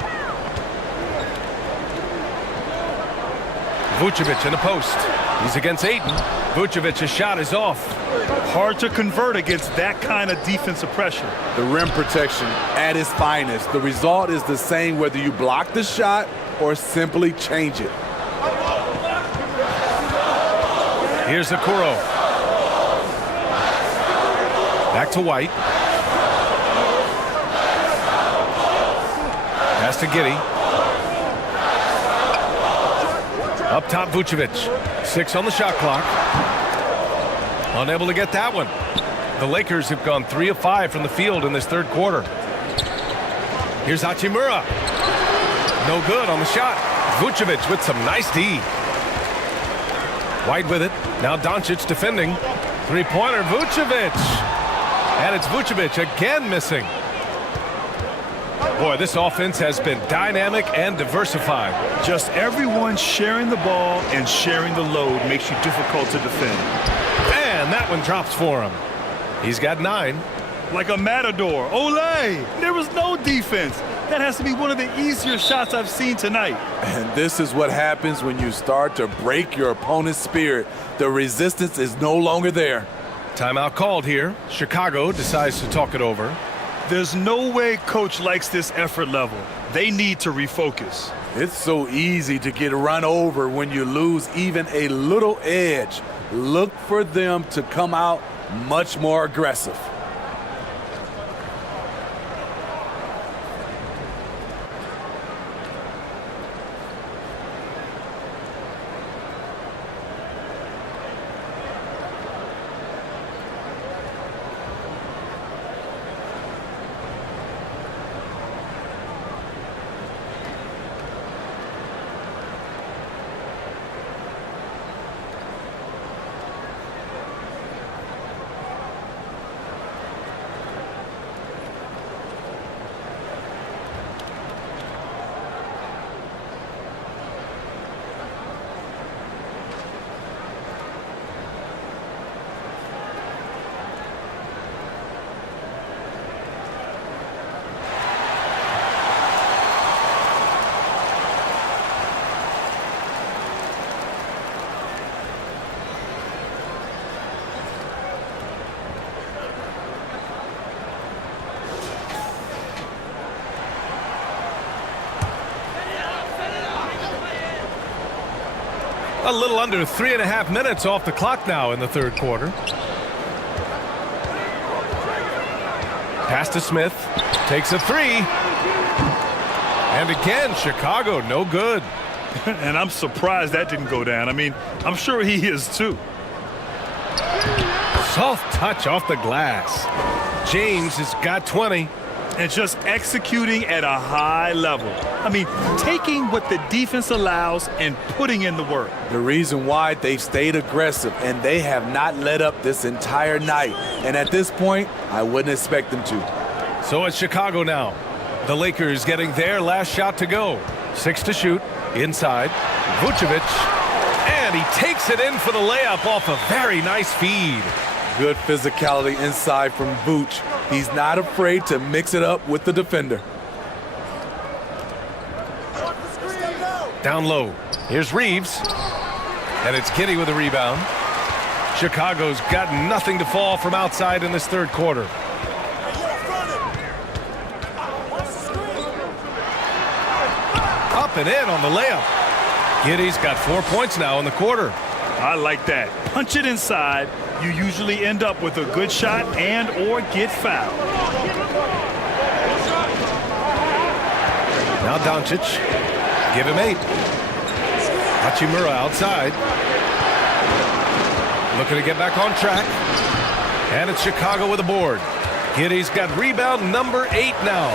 Vucevic in the post. He's against Ayton. Vucevic's shot is off. Hard to convert against that kind of defensive pressure. The rim protection at its finest. The result is the same whether you block the shot or simply change it. Here's Okoro. Back to White. Pass to Giddey. Up top, Vucevic. 6 on the shot clock. Unable to get that one. The Lakers have gone 3 of 5 from the field in this third quarter. Here's Hachimura. No good on the shot. Vucevic with some nice D. White with it. Now Doncic defending. Three-pointer, Vucevic. And it's Vucevic again missing. Boy, this offense has been dynamic and diversified. Just everyone sharing the ball and sharing the load makes you difficult to defend. And that one drops for him. He's got 9. Like a matador. Olay! There was no defense. That has to be one of the easier shots I've seen tonight. And this is what happens when you start to break your opponent's spirit. The resistance is no longer there. Timeout called here. Chicago decides to talk it over. There's no way coach likes this effort level. They need to refocus. It's so easy to get run over when you lose even a little edge. Look for them to come out much more aggressive. A little under 3.5 minutes off the clock now in the third quarter. Pass to Smith. Takes a three. And again, Chicago, no good. And I'm surprised that didn't go down. I mean, I'm sure he is too. Soft touch off the glass. James has got 20. And just executing at a high level. I mean, taking what the defense allows and putting in the work. The reason why they've stayed aggressive and they have not let up this entire night. And at this point, I wouldn't expect them to. So it's Chicago now. The Lakers getting their last shot to go. 6 to shoot. Inside. Vucevic. And he takes it in for the layup off a very nice feed. Good physicality inside from Vooch. He's not afraid to mix it up with the defender. Down low. Here's Reeves. And it's Giddey with a rebound. Chicago's got nothing to fall from outside in this third quarter. Up and in on the layup. Giddey's got 4 points now in the quarter. I like that. Punch it inside. You usually end up with a good shot and or get fouled. Now Doncic. Give him 8. Hachimura outside. Looking to get back on track. And it's Chicago with a board. Giddey's got rebound number 8 now.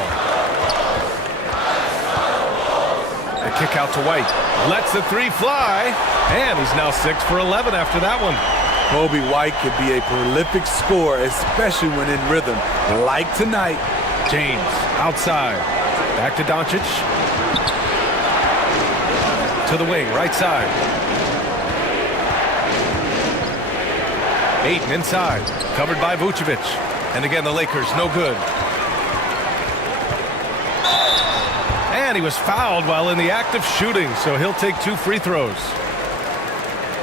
The kick out to White. Lets the three fly. And he's now 6 for 11 after that one. Kobe White could be a prolific scorer, especially when in rhythm, like tonight. James outside. Back to Doncic. To the wing, right side. Ayton inside. Covered by Vucevic. And again, the Lakers, no good. And he was fouled while in the act of shooting, so he'll take 2 free throws.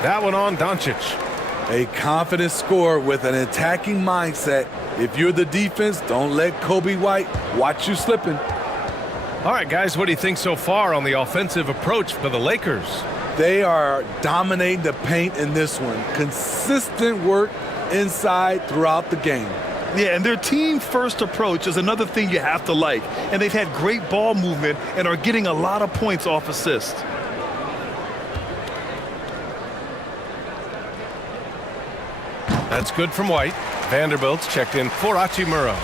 That one on Doncic. A confident scorer with an attacking mindset. If you're the defense, don't let Kobe White watch you slipping. All right, guys, what do you think so far on the offensive approach for the Lakers? They are dominating the paint in this one. Consistent work inside throughout the game. Yeah, and their team-first approach is another thing you have to like. And they've had great ball movement and are getting a lot of points off assists. That's good from White. Vanderbilt's checked in for Hachimura.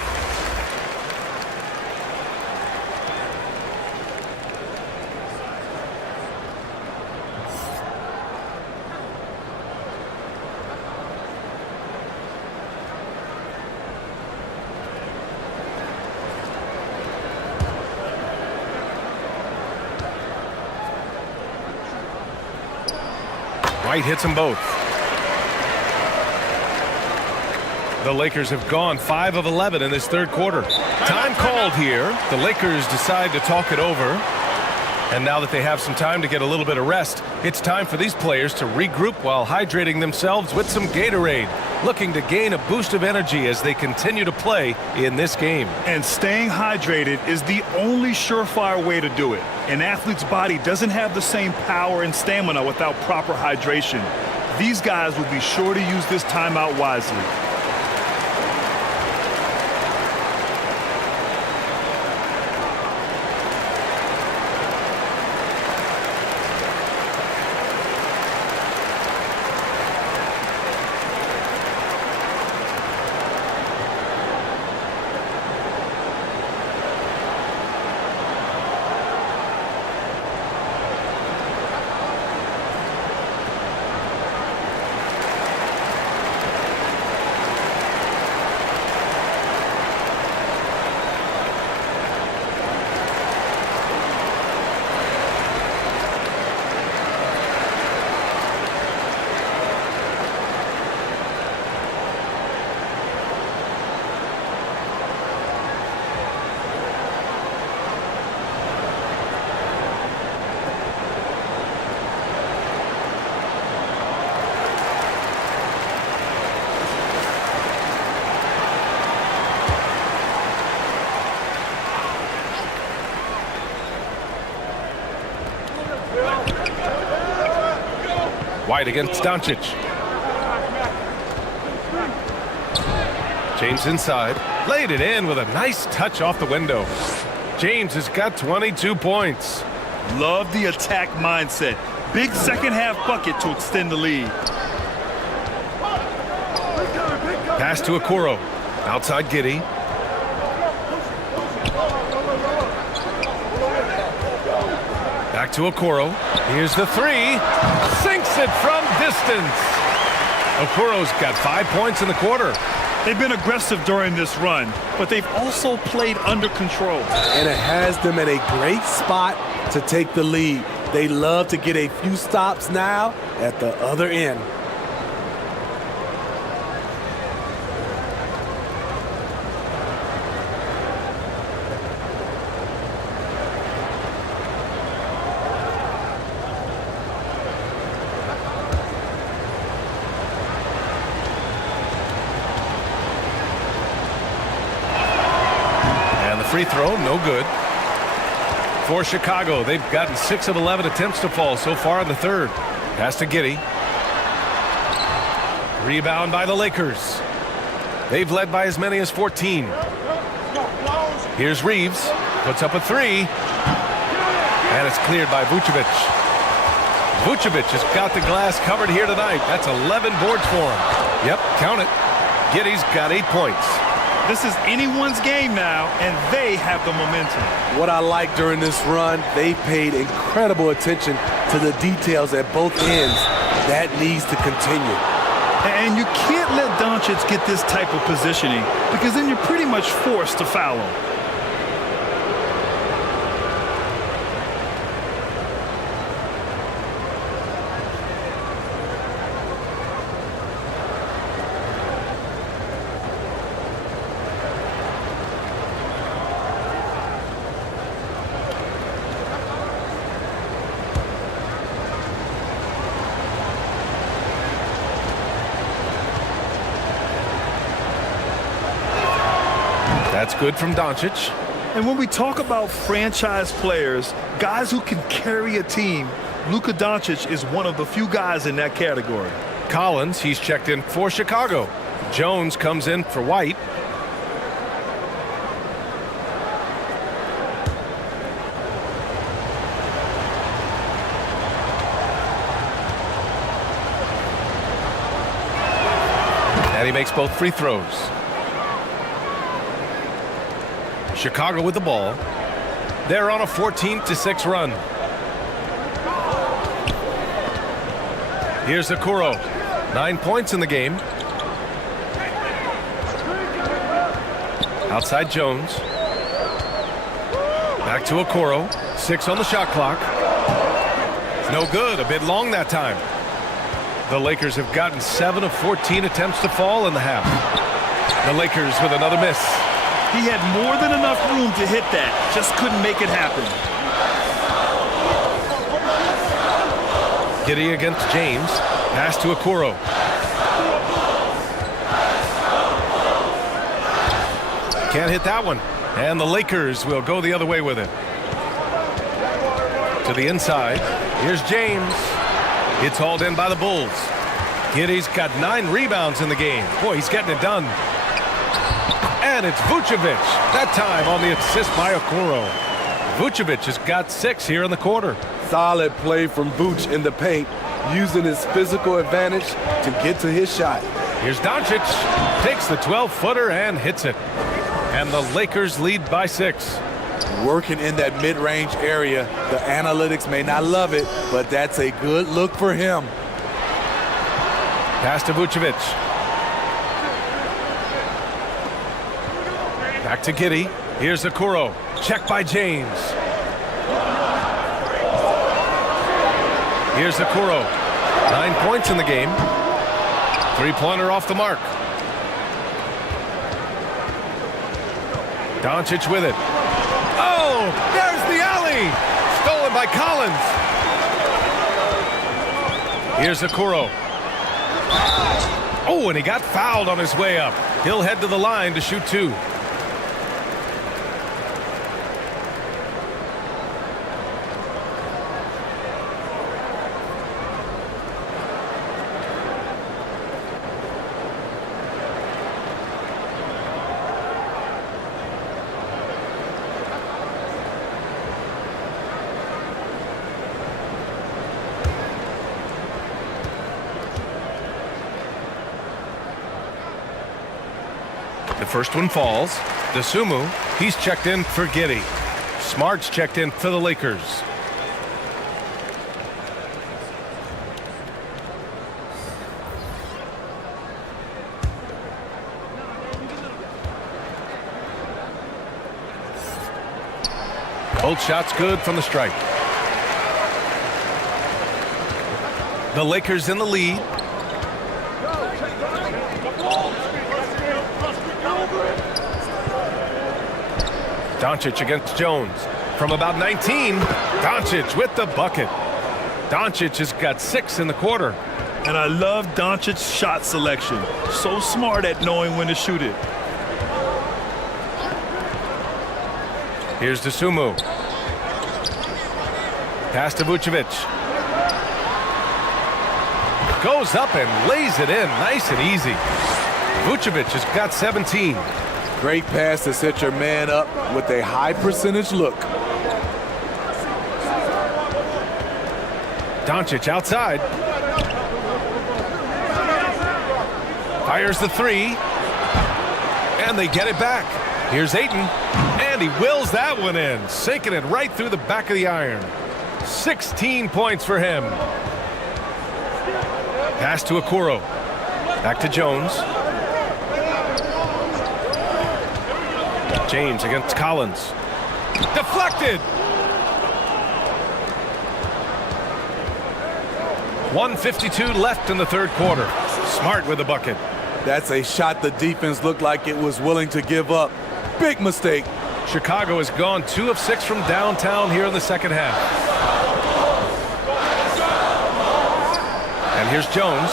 White hits them both. The Lakers have gone 5 of 11 in this third quarter. Time called here. The Lakers decide to talk it over. And now that they have some time to get a little bit of rest, it's time for these players to regroup while hydrating themselves with some Gatorade, looking to gain a boost of energy as they continue to play in this game. And staying hydrated is the only surefire way to do it. An athlete's body doesn't have the same power and stamina without proper hydration. These guys will be sure to use this timeout wisely. White against Doncic. James inside. Laid it in with a nice touch off the window. James has got 22 points. Love the attack mindset. Big second half bucket to extend the lead. Pass to Okoro. Outside Giddey. Back to Okoro. Here's the three. Sinks it from distance. Okoro's got 5 points in the quarter. They've been aggressive during this run, but they've also played under control. And it has them in a great spot to take the lead. They love to get a few stops now at the other end. Free throw, no good. For Chicago, they've gotten 6 of 11 attempts to fall so far in the third. Pass to Giddey. Rebound by the Lakers. They've led by as many as 14. Here's Reeves. Puts up a three. And it's cleared by Vucevic. Vucevic has got the glass covered here tonight. That's 11 boards for him. Yep, count it. Giddey's got 8 points. This is anyone's game now, and they have the momentum. What I like during this run, they paid incredible attention to the details at both ends. That needs to continue. And you can't let Doncic get this type of positioning, because then you're pretty much forced to foul him. That's good from Doncic. And when we talk about franchise players, guys who can carry a team, Luka Doncic is one of the few guys in that category. Collins, he's checked in for Chicago. Jones comes in for White. And he makes both free throws. Chicago with the ball. They're on a 14-6 run. Here's Okoro. 9 points in the game. Outside Jones. Back to Okoro. 6 on the shot clock. No good. A bit long that time. The Lakers have gotten 7 of 14 attempts to fall in the half. The Lakers with another miss. He had more than enough room to hit that. Just couldn't make it happen. Giddey against James. Pass to Okoro. Can't hit that one. And the Lakers will go the other way with it. To the inside. Here's James. It's hauled in by the Bulls. Giddey's got 9 rebounds in the game. Boy, he's getting it done. And it's Vucevic. That time on the assist by Okoro. Vucevic has got 6 here in the quarter. Solid play from Vooch in the paint, using his physical advantage to get to his shot. Here's Doncic. Takes the 12-footer and hits it. And the Lakers lead by 6. Working in that mid-range area. The analytics may not love it, but that's a good look for him. Pass to Vucevic. Back to Giddey. Here's Okoro. Check by James. Here's Okoro. 9 points in the game. 3-pointer off the mark. Doncic with it. Oh, there's the alley. Stolen by Collins. Here's Okoro. Oh, and he got fouled on his way up. He'll head to the line to shoot 2. The first one falls. Dosunmu, he's checked in for Giddey. Smart's checked in for the Lakers. Both shots good from the stripe. The Lakers in the lead. Doncic against Jones. From about 19, Doncic with the bucket. Doncic has got 6 in the quarter. And I love Doncic's shot selection. So smart at knowing when to shoot it. Here's Dosunmu. Pass to Vucevic. Goes up and lays it in nice and easy. Vucevic has got 17. Great pass to set your man up with a high percentage look. Doncic outside. Fires the 3. And they get it back. Here's Ayton. And he wills that one in. Sinking it right through the back of the iron. 16 points for him. Pass to Okoro. Back to Jones. James against Collins. Deflected. 1:52 left in the third quarter. Smart with the bucket. That's a shot the defense looked like it was willing to give up. Big mistake. Chicago has gone 2 of 6 from downtown here in the second half. And here's Jones.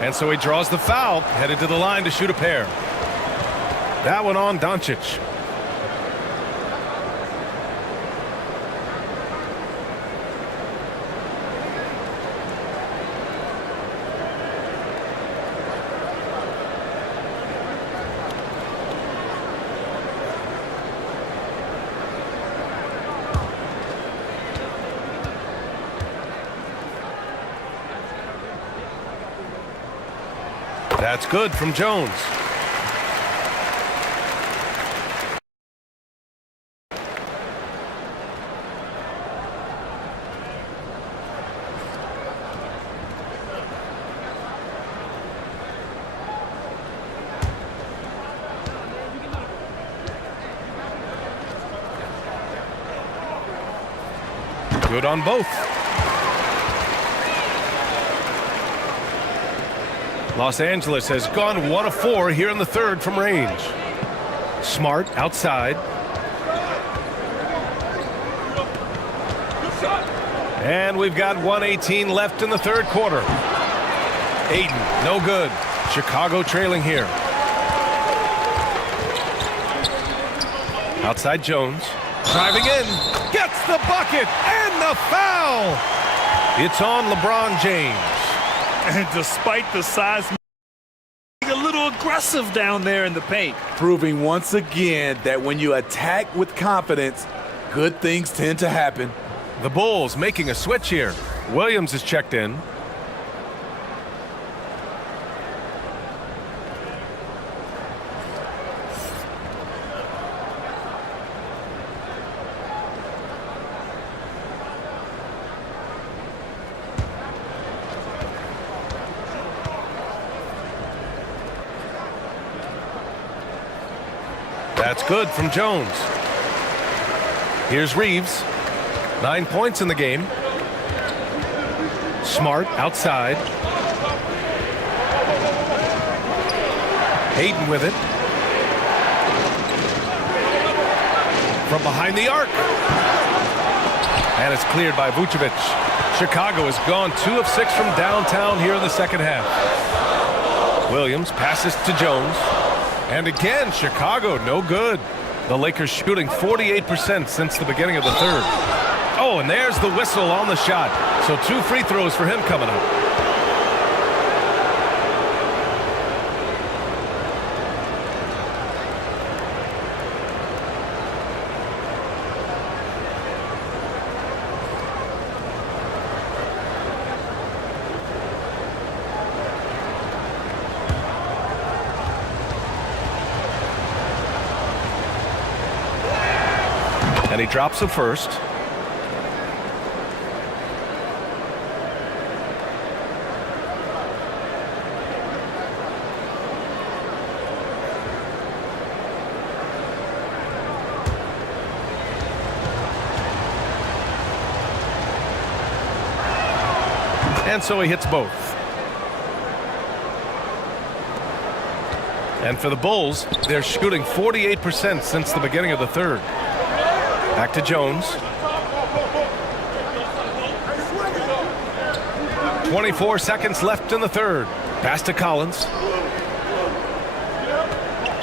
And so he draws the foul, headed to the line to shoot a pair. That one on Doncic. That's good from Jones. Good on both. Los Angeles has gone 1 of 4 here in the third from range. Smart outside. And we've got 1:18 left in the third quarter. Ayton, no good. Chicago trailing here. Outside Jones. Driving in. Gets the bucket and the foul. It's on LeBron James. And despite the size, a little aggressive down there in the paint. Proving once again that when you attack with confidence, good things tend to happen. The Bulls making a switch here. Williams is checked in. That's good from Jones. Here's Reeves. 9 points in the game. Smart outside. Ayton with it. From behind the arc. And it's cleared by Vucevic. Chicago has gone 2 of 6 from downtown here in the second half. Williams passes to Jones. And again, Chicago, no good. The Lakers shooting 48% since the beginning of the third. Oh, and there's the whistle on the shot. So 2 free throws for him coming up. And he drops the first. And so he hits both. And for the Bulls, they're shooting 48% since the beginning of the third. Back to Jones. 24 seconds left in the third. Pass to Collins.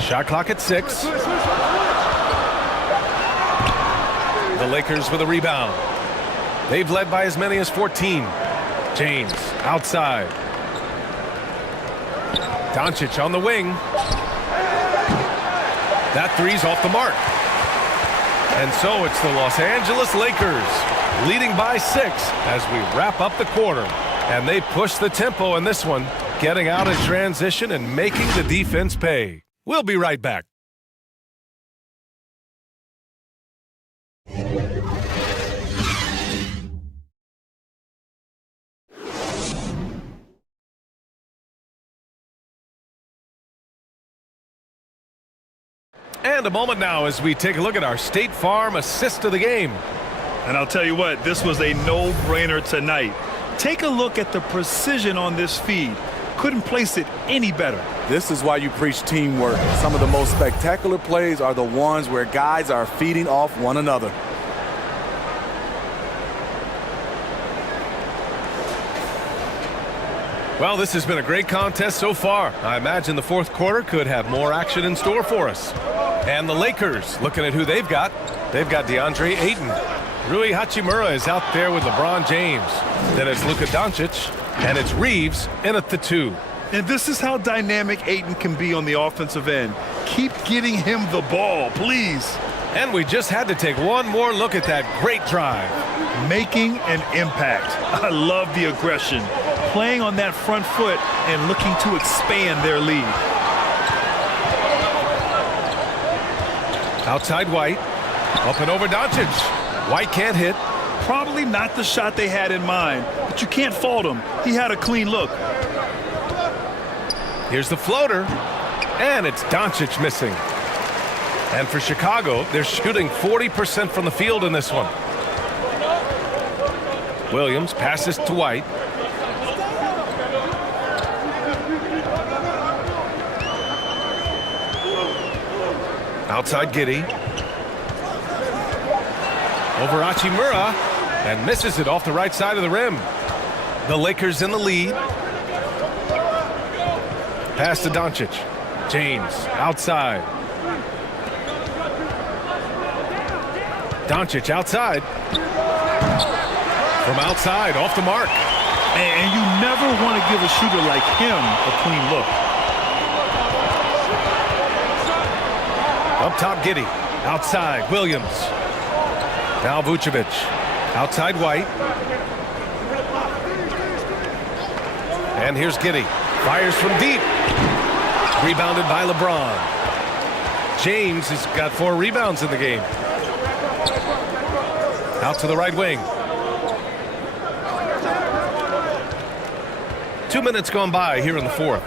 Shot clock at 6. The Lakers with a rebound. They've led by as many as 14. James outside. Doncic on the wing. That three's off the mark. And so it's the Los Angeles Lakers leading by 6 as we wrap up the quarter. And they push the tempo in this one, getting out in transition and making the defense pay. We'll be right back. And a moment now as we take a look at our State Farm assist of the game. And I'll tell you what, this was a no-brainer tonight. Take a look at the precision on this feed. Couldn't place it any better. This is why you preach teamwork. Some of the most spectacular plays are the ones where guys are feeding off one another. Well, this has been a great contest so far. I imagine the fourth quarter could have more action in store for us. And the Lakers, looking at who they've got. They've got DeAndre Ayton. Rui Hachimura is out there with LeBron James. Then it's Luka Doncic, and it's Reeves in at the 2. And this is how dynamic Ayton can be on the offensive end. Keep getting him the ball, please. And we just had to take one more look at that great drive. Making an impact. I love the aggression. Playing on that front foot and looking to expand their lead. Outside White. Up and over Doncic. White can't hit. Probably not the shot they had in mind, but you can't fault him. He had a clean look. Here's the floater. And it's Doncic missing. And for Chicago, they're shooting 40% from the field in this one. Williams passes to White. Outside Giddey. Over Hachimura. And misses it off the right side of the rim. The Lakers in the lead. Pass to Doncic. James outside. Doncic outside. From outside, off the mark. And you never want to give a shooter like him a clean look. Up top, Giddey. Outside, Williams. Now Vucevic. Outside White. And here's Giddey. Fires from deep. Rebounded by LeBron. James has got 4 rebounds in the game. Out to the right wing. 2 minutes gone by here in the fourth.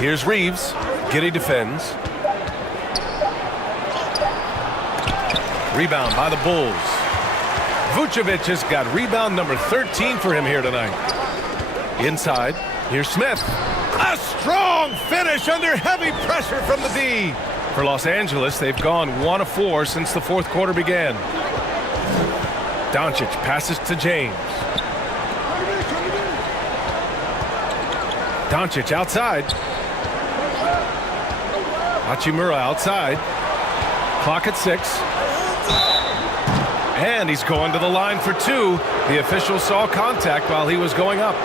Here's Reeves. Giddey defends. Rebound by the Bulls. Vucevic has got rebound number 13 for him here tonight. Inside, here's Smith. A strong finish under heavy pressure from the D. For Los Angeles, they've gone 1 of 4 since the fourth quarter began. Doncic passes to James. Doncic outside. Hachimura outside. Clock at 6. And he's going to the line for 2. The official saw contact while he was going up.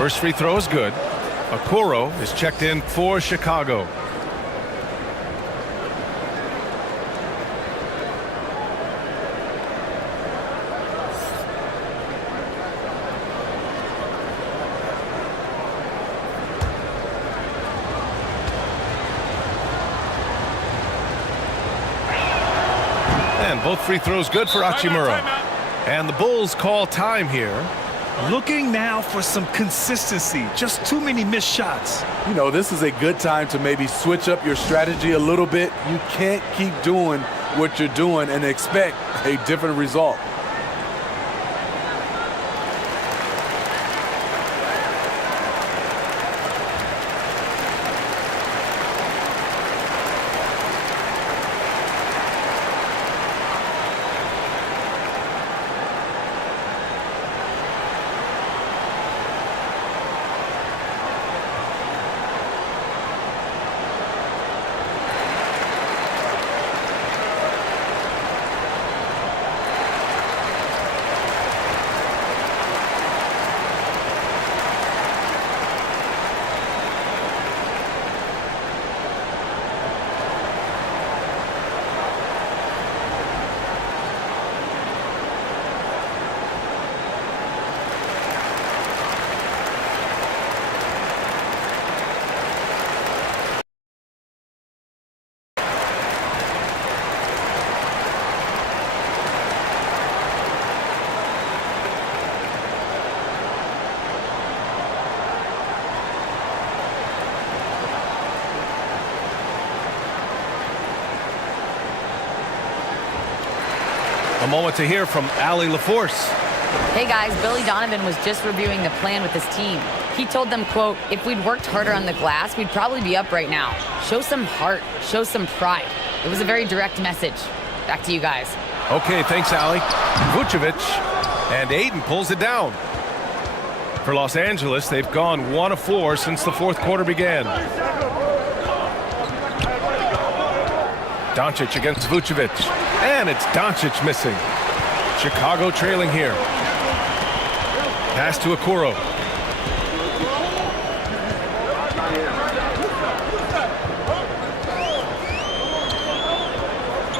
First free throw is good. Okoro is checked in for Chicago. And both free throws good for Hachimura. And the Bulls call time here. Looking now for some consistency. Just too many missed shots. You know, this is a good time to maybe switch up your strategy a little bit. You can't keep doing what you're doing and expect a different result. A moment to hear from Allie LaForce. Hey guys, Billy Donovan was just reviewing the plan with his team. He told them, quote, if we'd worked harder on the glass, we'd probably be up right now. Show some heart, show some pride. It was a very direct message. Back to you guys. Okay, thanks, Allie. Vucevic, and Ayton pulls it down. For Los Angeles, they've gone 1 of 4 since the fourth quarter began. Doncic against Vucevic, and it's Doncic missing. Chicago trailing here. Pass to Okoro.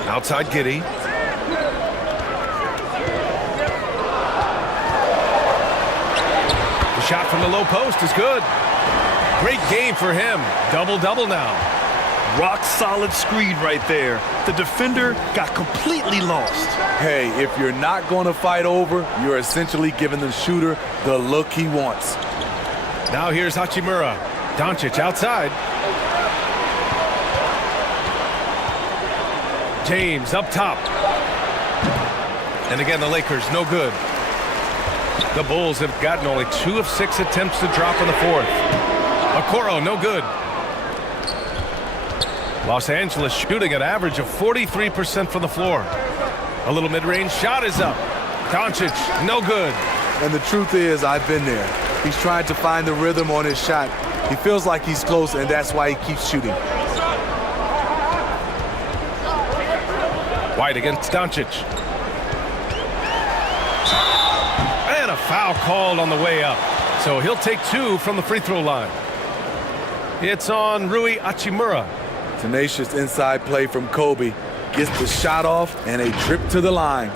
Outside Giddey. The shot from the low post is good. Great game for him. Double-double now. Rock solid screen right there. The defender got completely lost. Hey, if you're not going to fight over, you're essentially giving the shooter the look he wants. Now here's Hachimura. Doncic outside. James up top. And again, the Lakers no good. The Bulls have gotten only 2 of 6 attempts to drop in the fourth. Okoro no good. Los Angeles shooting an average of 43% from the floor. A little mid-range shot is up. Doncic, no good. And the truth is, I've been there. He's trying to find the rhythm on his shot. He feels like he's close, and that's why he keeps shooting. White against Doncic. And a foul called on the way up. So he'll take 2 from the free throw line. It's on Rui Hachimura. Tenacious inside play from Kobe. Gets the shot off and a trip to the line.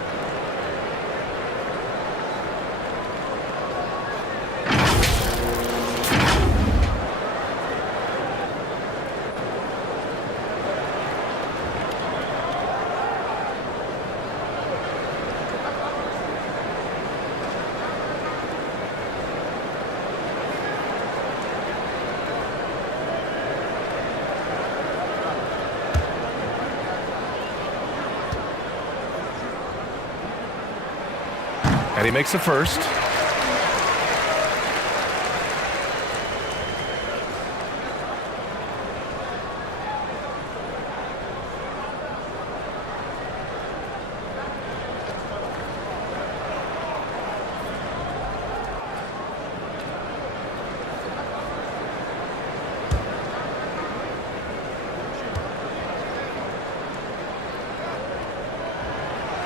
And he makes the first.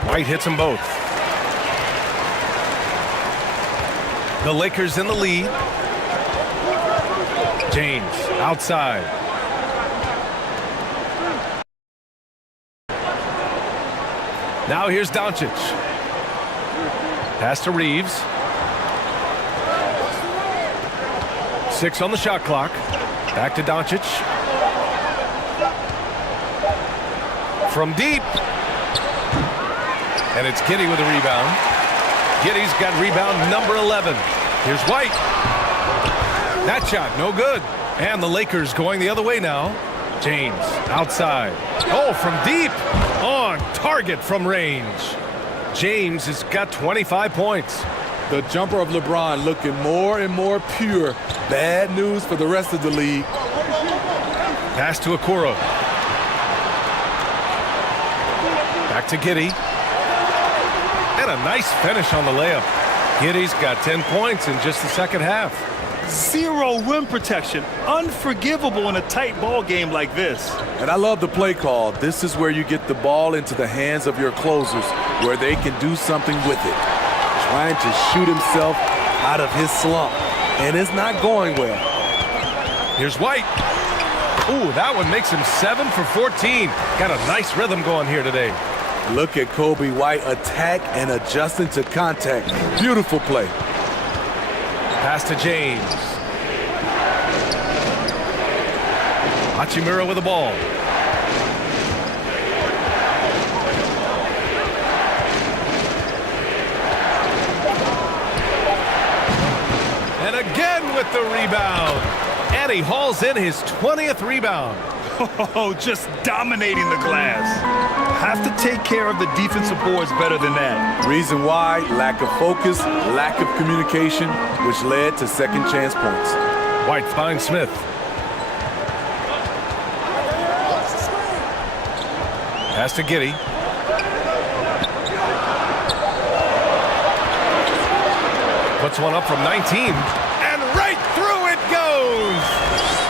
White hits them both. The Lakers in the lead. James outside. Now here's Doncic. Pass to Reeves. 6 on the shot clock. Back to Doncic. From deep. And it's Giddey with a rebound. Giddey's got rebound number 11. Here's White. That shot, no good. And the Lakers going the other way now. James outside. Oh, from deep. On target from range. James has got 25 points. The jumper of LeBron looking more and more pure. Bad news for the rest of the league. Pass to Okoro. Back to Giddey. And a nice finish on the layup. Giddey's got 10 points in just the second half. Zero rim protection. Unforgivable in a tight ball game like this. And I love the play call. This is where you get the ball into the hands of your closers, where they can do something with it. Trying to shoot himself out of his slump. And it's not going well. Here's White. Ooh, that one makes him 7 for 14. Got a nice rhythm going here today. Look at Kobe White attack and adjusting to contact. Beautiful play. Pass to James. Hachimura with the ball. And again with the rebound. And he hauls in his 20th rebound. Oh, just dominating the glass. Have to take care of the defensive boards better than that. Reason why, lack of focus, lack of communication, which led to second chance points. White finds Smith. Pass to Giddey. Puts one up from 19. And right through it goes!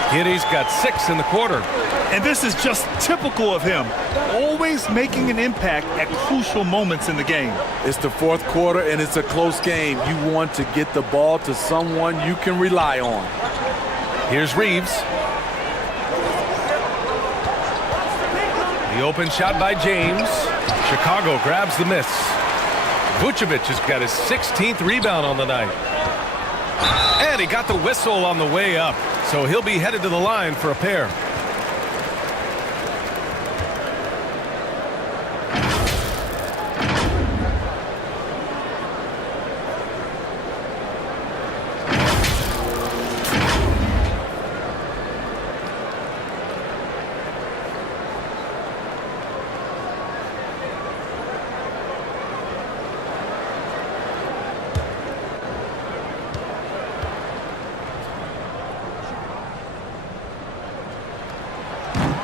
Giddey's got 6 in the quarter. And this is just typical of him. Always making an impact at crucial moments in the game. It's the fourth quarter and it's a close game. You want to get the ball to someone you can rely on. Here's Reeves. The open shot by James. Chicago grabs the miss. Vucevic has got his 16th rebound on the night. And he got the whistle on the way up. So he'll be headed to the line for a pair.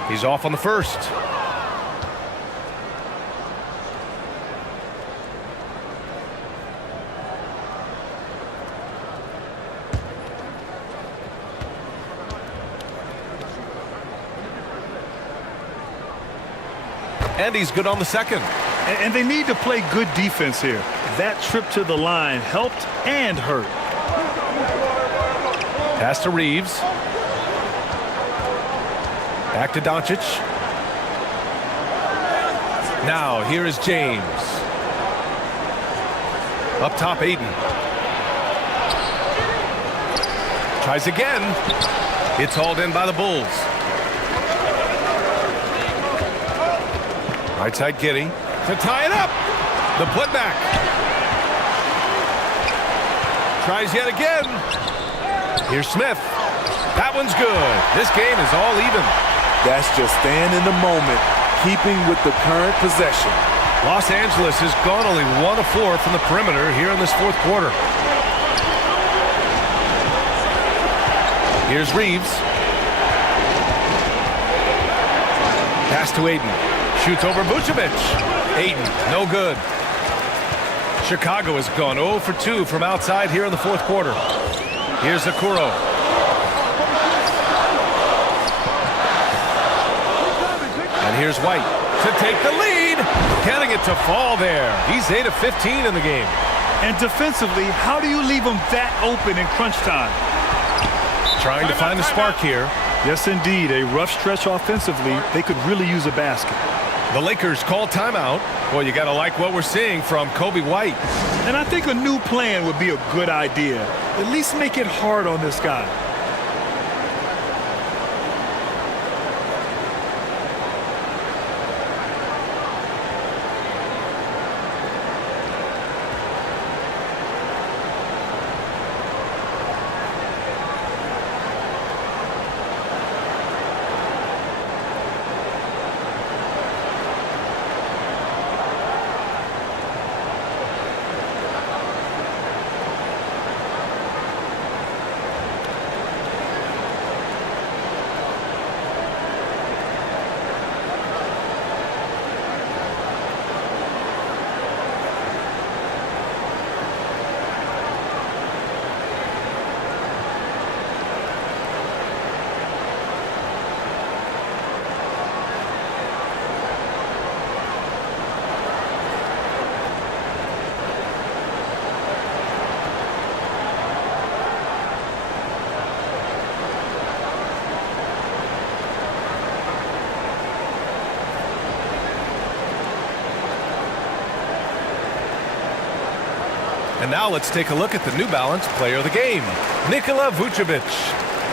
He's off on the first. And he's good on the second. And they need to play good defense here. That trip to the line helped and hurt. Pass to Reeves. Back to Doncic. Now here is James. Up top, Aiden. Tries again. It's hauled in by the Bulls. Right side Giddey to tie it up. The putback. Tries yet again. Here's Smith. That one's good. This game is all even. That's just staying in the moment, keeping with the current possession. Los Angeles has gone only 1 of 4 from the perimeter here in this fourth quarter. Here's Reeves. Pass to Aiden. Shoots over Vucevic. Aiden, no good. Chicago has gone 0 for 2 from outside here in the fourth quarter. Here's Okoro. And here's White to take the lead. Getting it to fall there. He's 8 of 15 in the game. And defensively, how do you leave him that open in crunch time? trying to find a spark here. Yes, indeed. A rough stretch offensively. They could really use a basket. The Lakers call timeout. Well, you got to like what we're seeing from Kobe White. And I think a new plan would be a good idea. At least make it hard on this guy. And now let's take a look at the New Balance player of the game, Nikola Vucevic.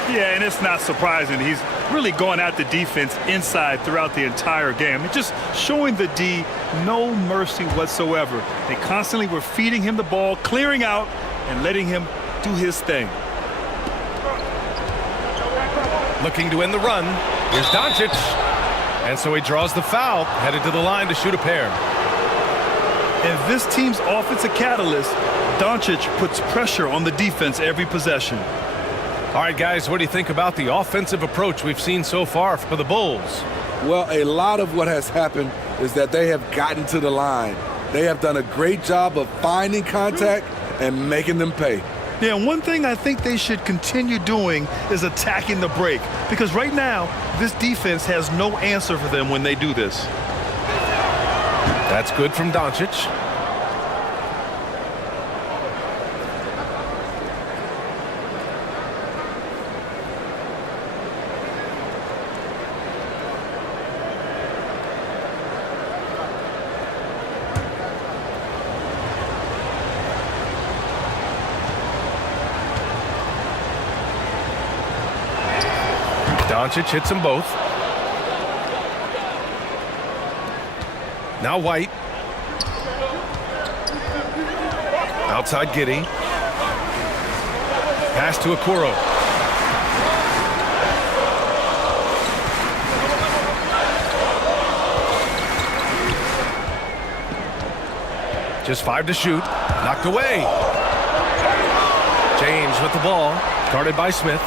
Yeah, and it's not surprising. He's really going at the defense inside throughout the entire game. It's just showing the D no mercy whatsoever. They constantly were feeding him the ball, clearing out, and letting him do his thing. Looking to end the run. Here's Doncic. And so he draws the foul, headed to the line to shoot a pair. And this team's offensive catalyst, Doncic, puts pressure on the defense every possession. All right, guys, what do you think about the offensive approach we've seen so far for the Bulls? Well, a lot of what has happened is that they have gotten to the line. They have done a great job of finding contact and making them pay. Yeah, and one thing I think they should continue doing is attacking the break, because right now, this defense has no answer for them when they do this. That's good from Doncic. Doncic hits them both. Now White. Outside Giddey. Pass to Okoro. Just 5 to shoot. Knocked away. James with the ball. Guarded by Smith.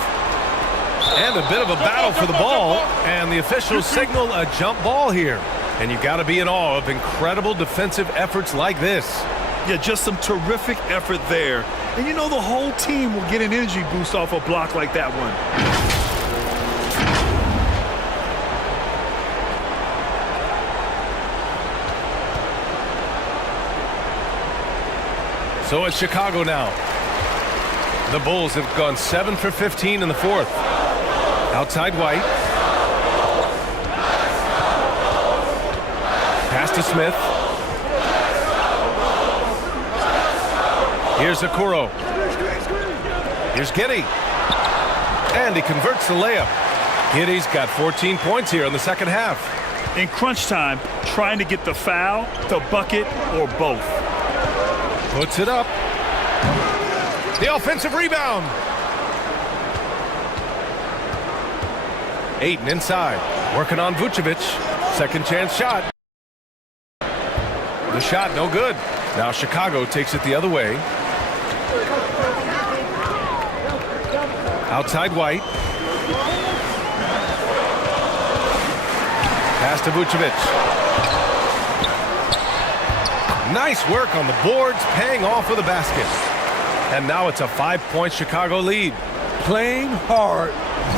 And a bit of a battle for the ball. And the officials signal a jump ball here. And you got to be in awe of incredible defensive efforts like this. Yeah, just some terrific effort there. And you know the whole team will get an energy boost off a block like that one. So it's Chicago now. The Bulls have gone 7 for 15 in the fourth. Outside White. Pass to Smith. Here's Okoro. Here's Giddey. And he converts the layup. Giddey's got 14 points here in the second half. In crunch time, trying to get the foul, the bucket, or both. Puts it up. The offensive rebound. Ayton inside. Working on Vucevic. Second chance shot. The shot no good. Now Chicago takes it the other way. Outside White. Pass to Vucevic. Nice work on the boards, paying off with a basket. And now it's a 5-point Chicago lead. Playing hard,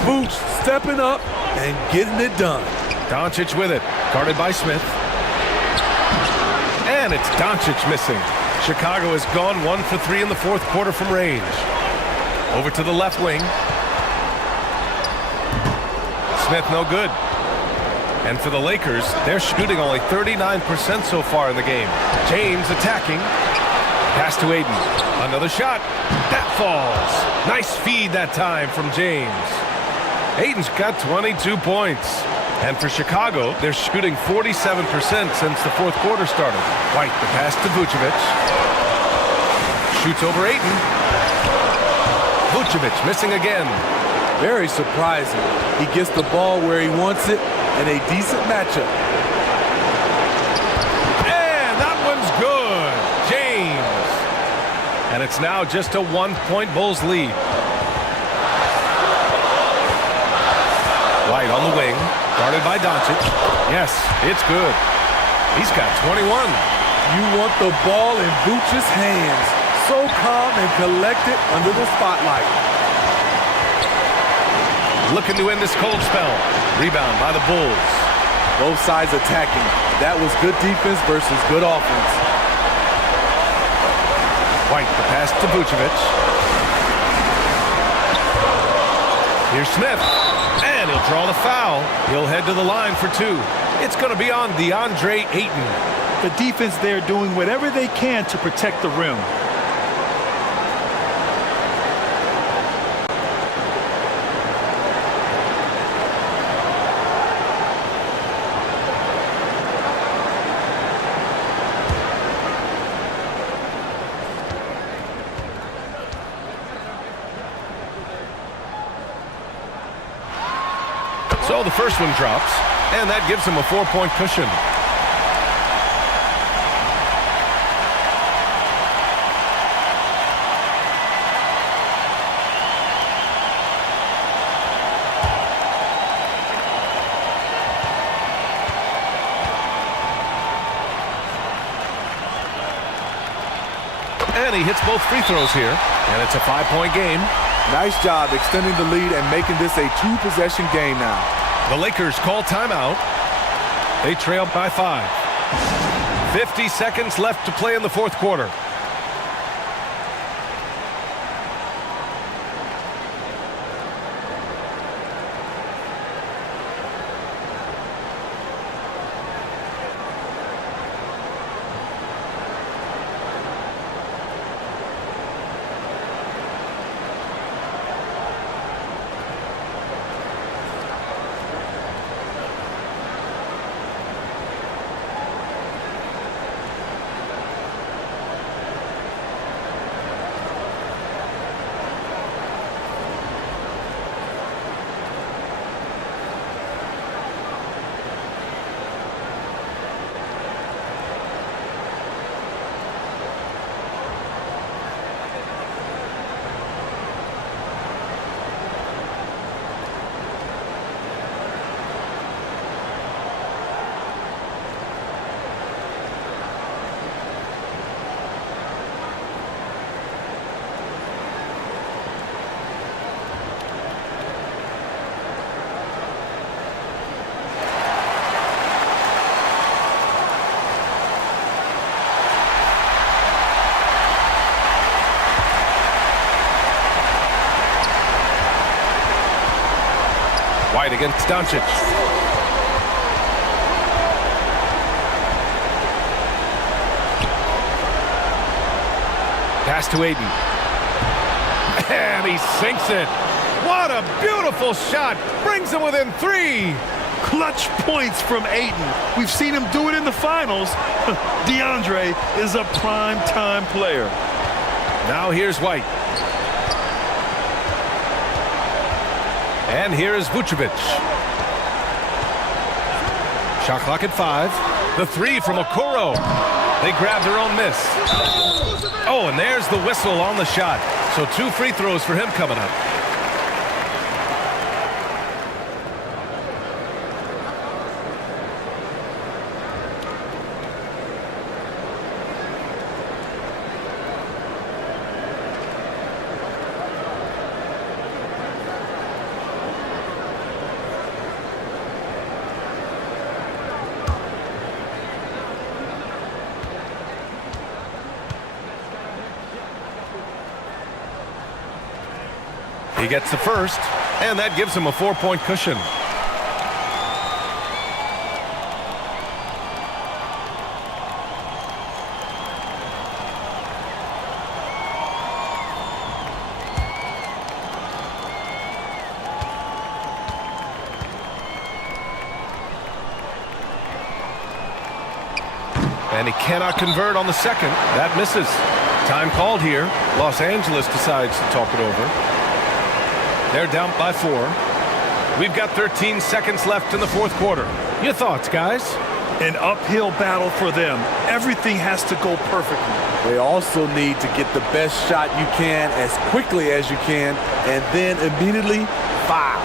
Boots stepping up and getting it done. Doncic with it, guarded by Smith. And it's Doncic missing. Chicago has gone 1 for 3 in the fourth quarter from range. Over to the left wing. Smith, no good. And for the Lakers, they're shooting only 39% so far in the game. James attacking. Pass to Aiden. Another shot. That falls. Nice feed that time from James. Aiden's got 22 points. And for Chicago, they're shooting 47% since the fourth quarter started. White, the pass to Vucevic. Shoots over Aiden. Vucevic missing again. Very surprising. He gets the ball where he wants it in a decent matchup. And that one's good. James. And it's now just a 1-point Bulls lead. White on the wing. Guarded by Doncic. Yes, it's good. He's got 21. You want the ball in Vooch's hands. So calm and collected under the spotlight. Looking to end this cold spell. Rebound by the Bulls. Both sides attacking. That was good defense versus good offense. White, the pass to Vucevic. Here's Smith. And he'll draw the foul. He'll head to the line for two. It's going to be on DeAndre Ayton. The defense there doing whatever they can to protect the rim. So the first one drops, and that gives him a 4-point cushion. And he hits both free throws here, and it's a 5-point game. Nice job extending the lead and making this a 2-possession game now. The Lakers call timeout. They trail by 5. 50 seconds left to play in the fourth quarter. White against Doncic. Pass to Aiden. And he sinks it. What a beautiful shot. Brings him within 3. Clutch points from Ayton. We've seen him do it in the finals. DeAndre is a prime-time player. Now here's White. And here is Vucevic. Shot clock at 5. The 3 from Okoro. They grab their own miss. Oh, and there's the whistle on the shot. So 2 free throws for him coming up. He gets the first, and that gives him a 4-point cushion. And he cannot convert on the second. That misses. Time called here. Los Angeles decides to talk it over. They're down by 4. We've got 13 seconds left in the fourth quarter. Your thoughts, guys? An uphill battle for them. Everything has to go perfectly. They also need to get the best shot you can as quickly as you can and then immediately foul.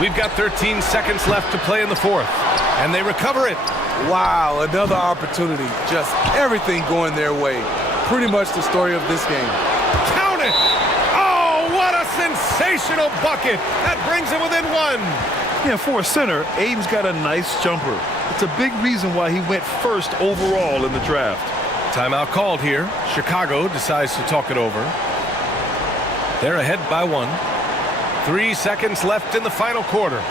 We've got 13 seconds left to play in the fourth, and they recover it. Wow, another opportunity. Just everything going their way. Pretty much the story of this game. Count it! Oh, what a sensational bucket! That brings him within 1. Yeah, for a center, Aiden's got a nice jumper. It's a big reason why he went first overall in the draft. Timeout called here. Chicago decides to talk it over. They're ahead by 1. 3 seconds left in the final quarter.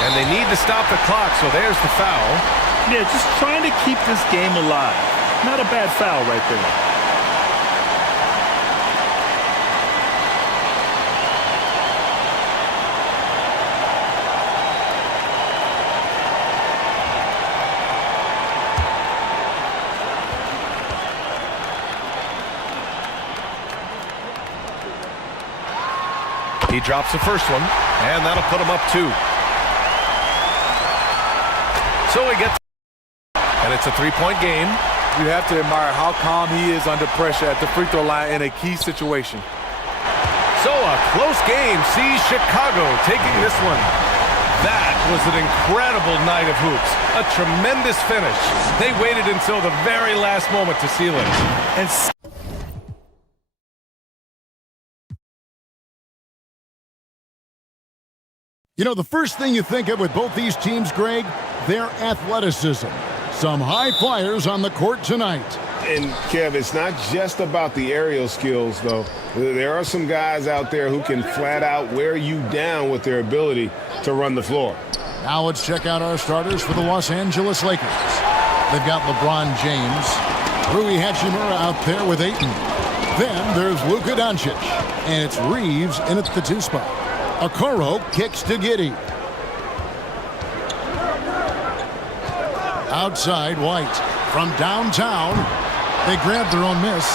And they need to stop the clock, so there's the foul. Yeah, just trying to keep this game alive. Not a bad foul right there. He drops the first one, and that'll put him up 2. So he gets, and it's a 3-point game. You have to admire how calm he is under pressure at the free throw line in a key situation. So a close game sees Chicago taking this one. That was an incredible night of hoops. A tremendous finish. They waited until the very last moment to seal it. And You know, the first thing you think of with both these teams, Greg, their athleticism. Some high flyers on the court tonight. And, Kev, it's not just about the aerial skills, though. There are some guys out there who can flat out wear you down with their ability to run the floor. Now let's check out our starters for the Los Angeles Lakers. They've got LeBron James, Rui Hachimura out there with Ayton. Then there's Luka Doncic, and it's Reeves in at the 2 spot. Okoro kicks to Giddey. Outside, White. From downtown, they grab their own miss.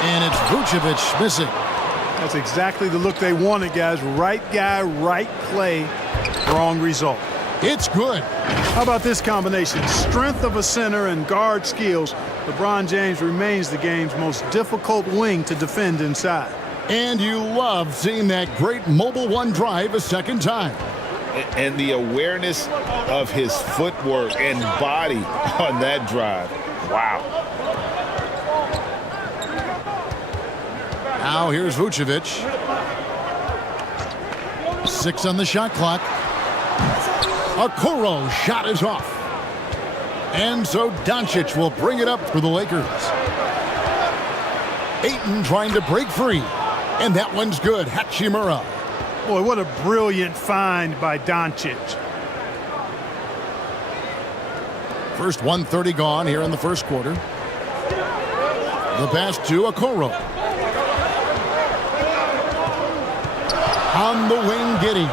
And it's Vucevic missing. That's exactly the look they wanted, guys. Right guy, right play, wrong result. It's good. How about this combination? Strength of a center and guard skills. LeBron James remains the game's most difficult wing to defend inside. And you love seeing that great mobile one drive a second time. And the awareness of his footwork and body on that drive. Wow. Now here's Vucevic. 6 on the shot clock. Okoro shot is off. And so Doncic will bring it up for the Lakers. Ayton trying to break free. And that one's good. Hachimura. Boy, what a brilliant find by Doncic. First 1:30 gone here in the first quarter. The pass to Okoro. On the wing, Giddey.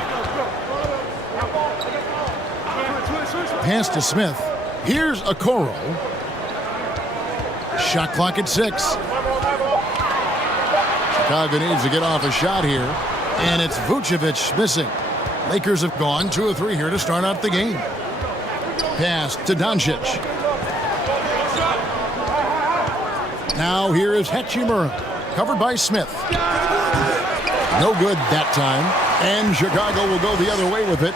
Pass to Smith. Here's Okoro. Shot clock at 6. Chicago needs to get off a shot here. And it's Vucevic missing. Lakers have gone 2 of 3 here to start out the game. Pass to Doncic. Now here is Hachimura. Covered by Smith. No good that time. And Chicago will go the other way with it.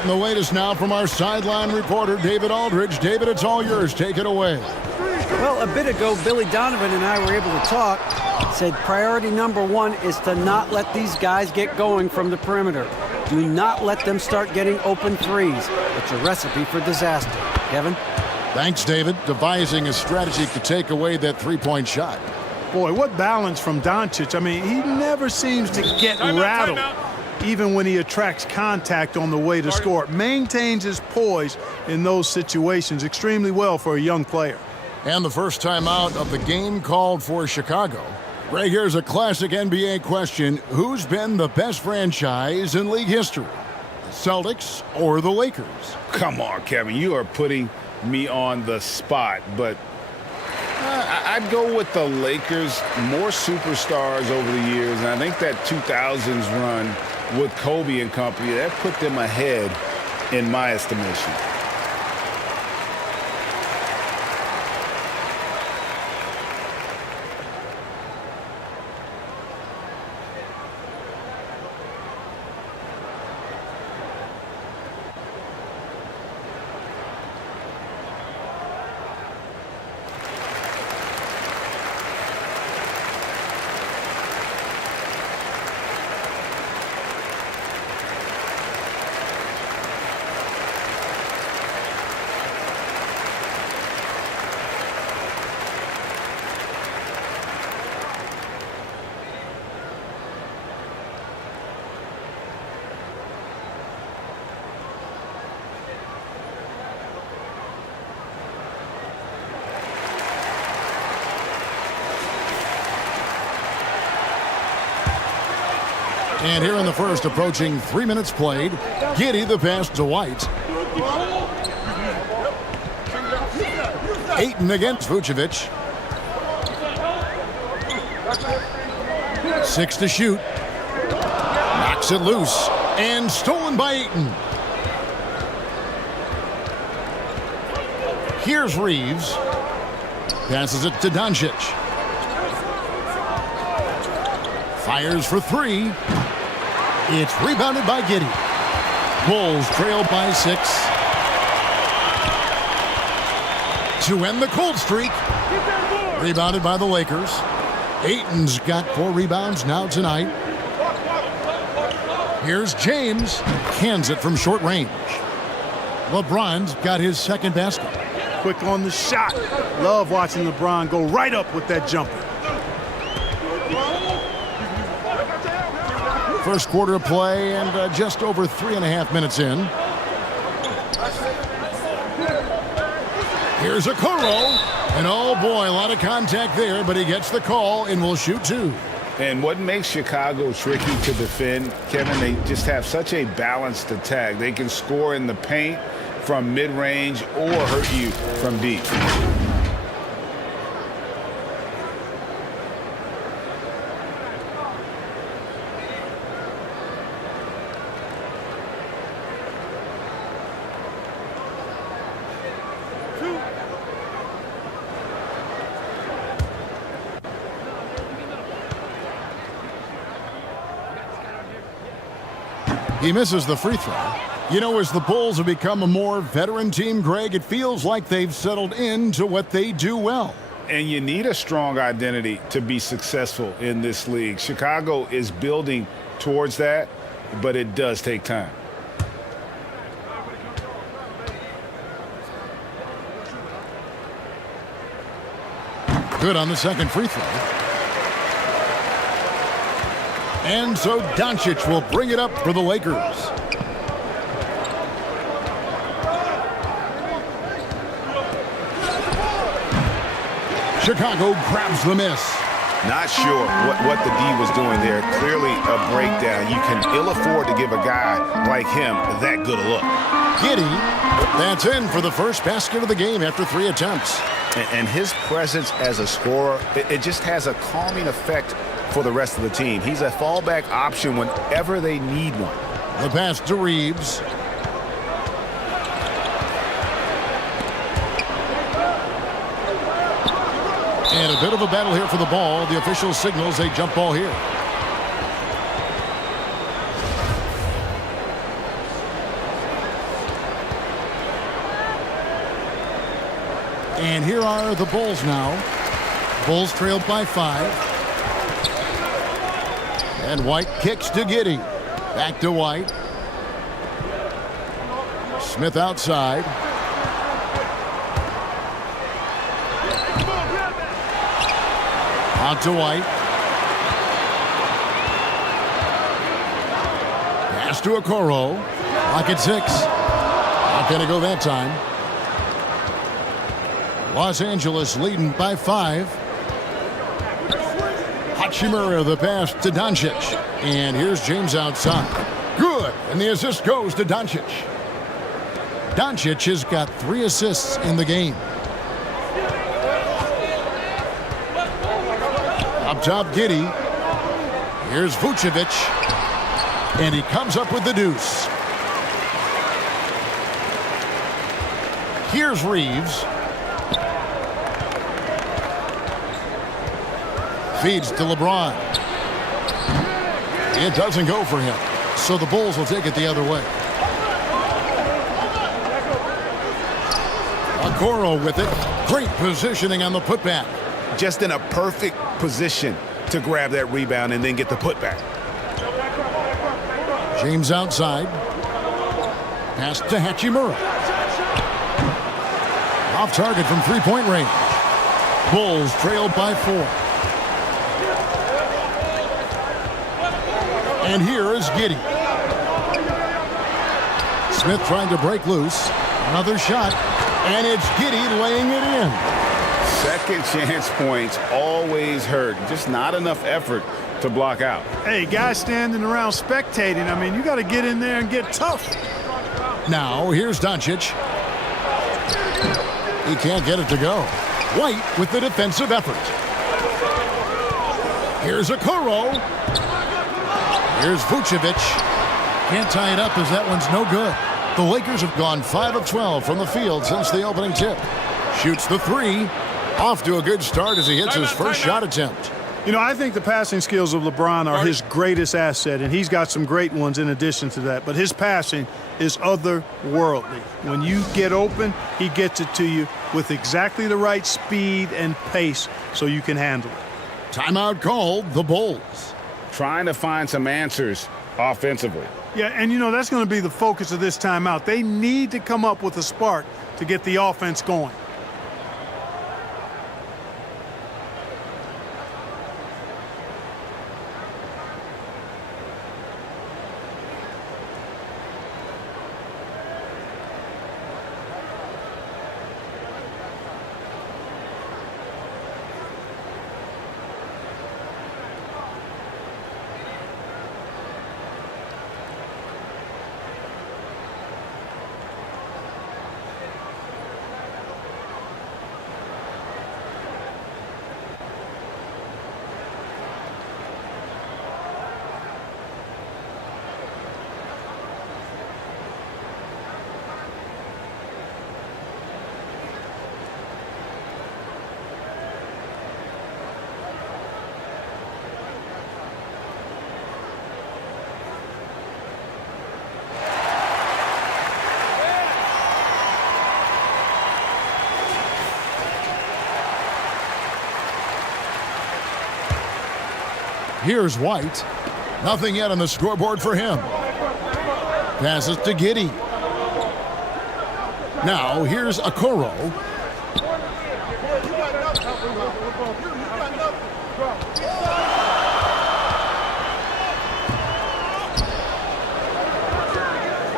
And the latest now from our sideline reporter, David Aldridge. David, it's all yours. Take it away. Well, a bit ago, Billy Donovan and I were able to talk. Said priority number 1 is to not let these guys get going from the perimeter. Do not let them start getting open threes. It's a recipe for disaster. Kevin? Thanks, David. Devising a strategy to take away that three-point shot. Boy, what balance from Doncic. I mean, he never seems to get rattled, even when he attracts contact on the way to score. Maintains his poise in those situations extremely well for a young player. And the first time out of the game called for Chicago. Ray, here's a classic NBA question. Who's been the best franchise in league history? The Celtics or the Lakers? Come on, Kevin. You are putting me on the spot, but I'd go with the Lakers. More superstars over the years, and I think that 2000s run with Kobe and company, that put them ahead in my estimation. And here in the first, approaching 3 minutes played, Giddey the pass to White. Ayton against Vucevic. 6 to shoot. Knocks it loose. And stolen by Ayton. Here's Reeves. Passes it to Doncic. Fires for 3. It's rebounded by Giddey. Bulls trail by 6. To end the cold streak. Rebounded by the Lakers. Ayton's got 4 rebounds now tonight. Here's James. Cans it from short range. LeBron's got his second basket. Quick on the shot. Love watching LeBron go right up with that jumper. First quarter of play and just over 3.5 minutes in. Here's Okoro. And oh boy, a lot of contact there, but he gets the call and will shoot 2. And what makes Chicago tricky to defend, Kevin, they just have such a balanced attack. They can score in the paint from mid-range or hurt you from deep. He misses the free throw. You know, as the Bulls have become a more veteran team, Greg, it feels like they've settled into what they do well. And you need a strong identity to be successful in this league. Chicago is building towards that, but it does take time. Good on the second free throw. And so Doncic will bring it up for the Lakers. Chicago grabs the miss. Not sure what the D was doing there. Clearly a breakdown. You can ill afford to give a guy like him that good a look. Giddey, that's in for the first basket of the game after 3 attempts. And his presence as a scorer, it just has a calming effect for the rest of the team. He's a fallback option whenever they need one. The pass to Reeves. And a bit of a battle here for the ball. The official signals a jump ball here. And here are the Bulls now. Bulls trailed by 5. And White kicks to Giddey. Back to White. Smith outside. Out to White. Pass to Okoro. Lock at 6. Not going to go that time. Los Angeles leading by 5. Hachimura the pass to Doncic. And here's James outside. Good. And the assist goes to Doncic. Doncic has got 3 assists in the game. Up top, Giddey. Here's Vucevic. And he comes up with the deuce. Here's Reeves. Feeds to LeBron. It doesn't go for him. So the Bulls will take it the other way. Okoro with it. Great positioning on the putback. Just in a perfect position to grab that rebound and then get the putback. James outside. Pass to Hachimura. Off target from 3-point range. Bulls trailed by 4. And here is Giddey. Smith trying to break loose. Another shot. And it's Giddey laying it in. Second chance points always hurt. Just not enough effort to block out. Hey, guys standing around spectating. I mean, you got to get in there and get tough. Now, here's Doncic. He can't get it to go. White with the defensive effort. Here's Okoro. Here's Vucevic. Can't tie it up as that one's no good. The Lakers have gone 5 of 12 from the field since the opening tip. Shoots the 3. Off to a good start as he hits his first shot attempt. You know, I think the passing skills of LeBron are his greatest asset, and he's got some great ones in addition to that. But his passing is otherworldly. When you get open, he gets it to you with exactly the right speed and pace so you can handle it. Timeout called, the Bulls. Trying to find some answers offensively. Yeah, and you know, that's going to be the focus of this timeout. They need to come up with a spark to get the offense going. Here's White. Nothing yet on the scoreboard for him. Passes to Giddey. Now here's Okoro.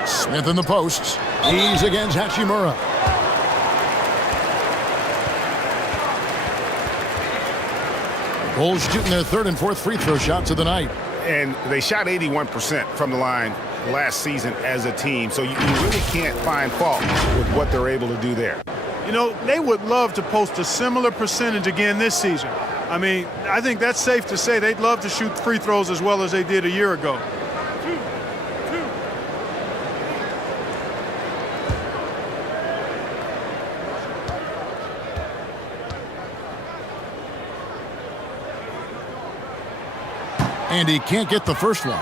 Smith in the post. He's against Hachimura. Bulls shooting their third and fourth free throw shots of the night. And they shot 81% from the line last season as a team, so you really can't find fault with what they're able to do there. You know, they would love to post a similar percentage again this season. I mean, I think that's safe to say they'd love to shoot free throws as well as they did a year ago. And he can't get the first one.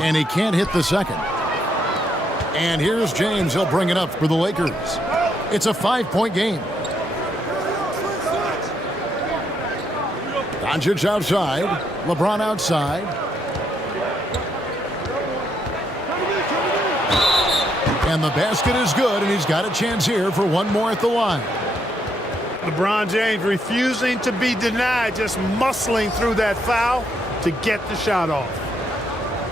And he can't hit the second. And here's James. He'll bring it up for the Lakers. It's a 5-point game. Doncic outside. LeBron outside. And the basket is good, and he's got a chance here for one more at the line. LeBron James refusing to be denied, just muscling through that foul to get the shot off.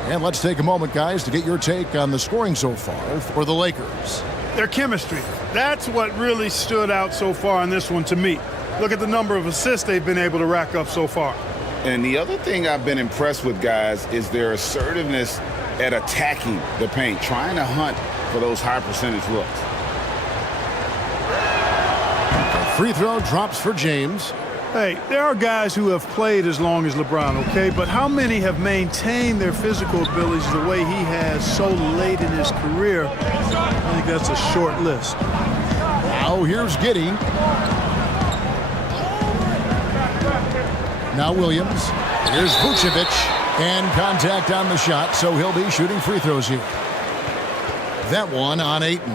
And let's take a moment, guys, to get your take on the scoring so far for the Lakers. Their chemistry. That's what really stood out so far in this one to me. Look at the number of assists they've been able to rack up so far. And the other thing I've been impressed with, guys, is their assertiveness at attacking the paint, trying to hunt for those high percentage looks. Free throw drops for James. Hey, there are guys who have played as long as LeBron, okay? But how many have maintained their physical abilities the way he has so late in his career? I think that's a short list. Now here's Giddey. Now Williams. Here's Vucevic. And contact on the shot, so he'll be shooting free throws here. That one on Ayton.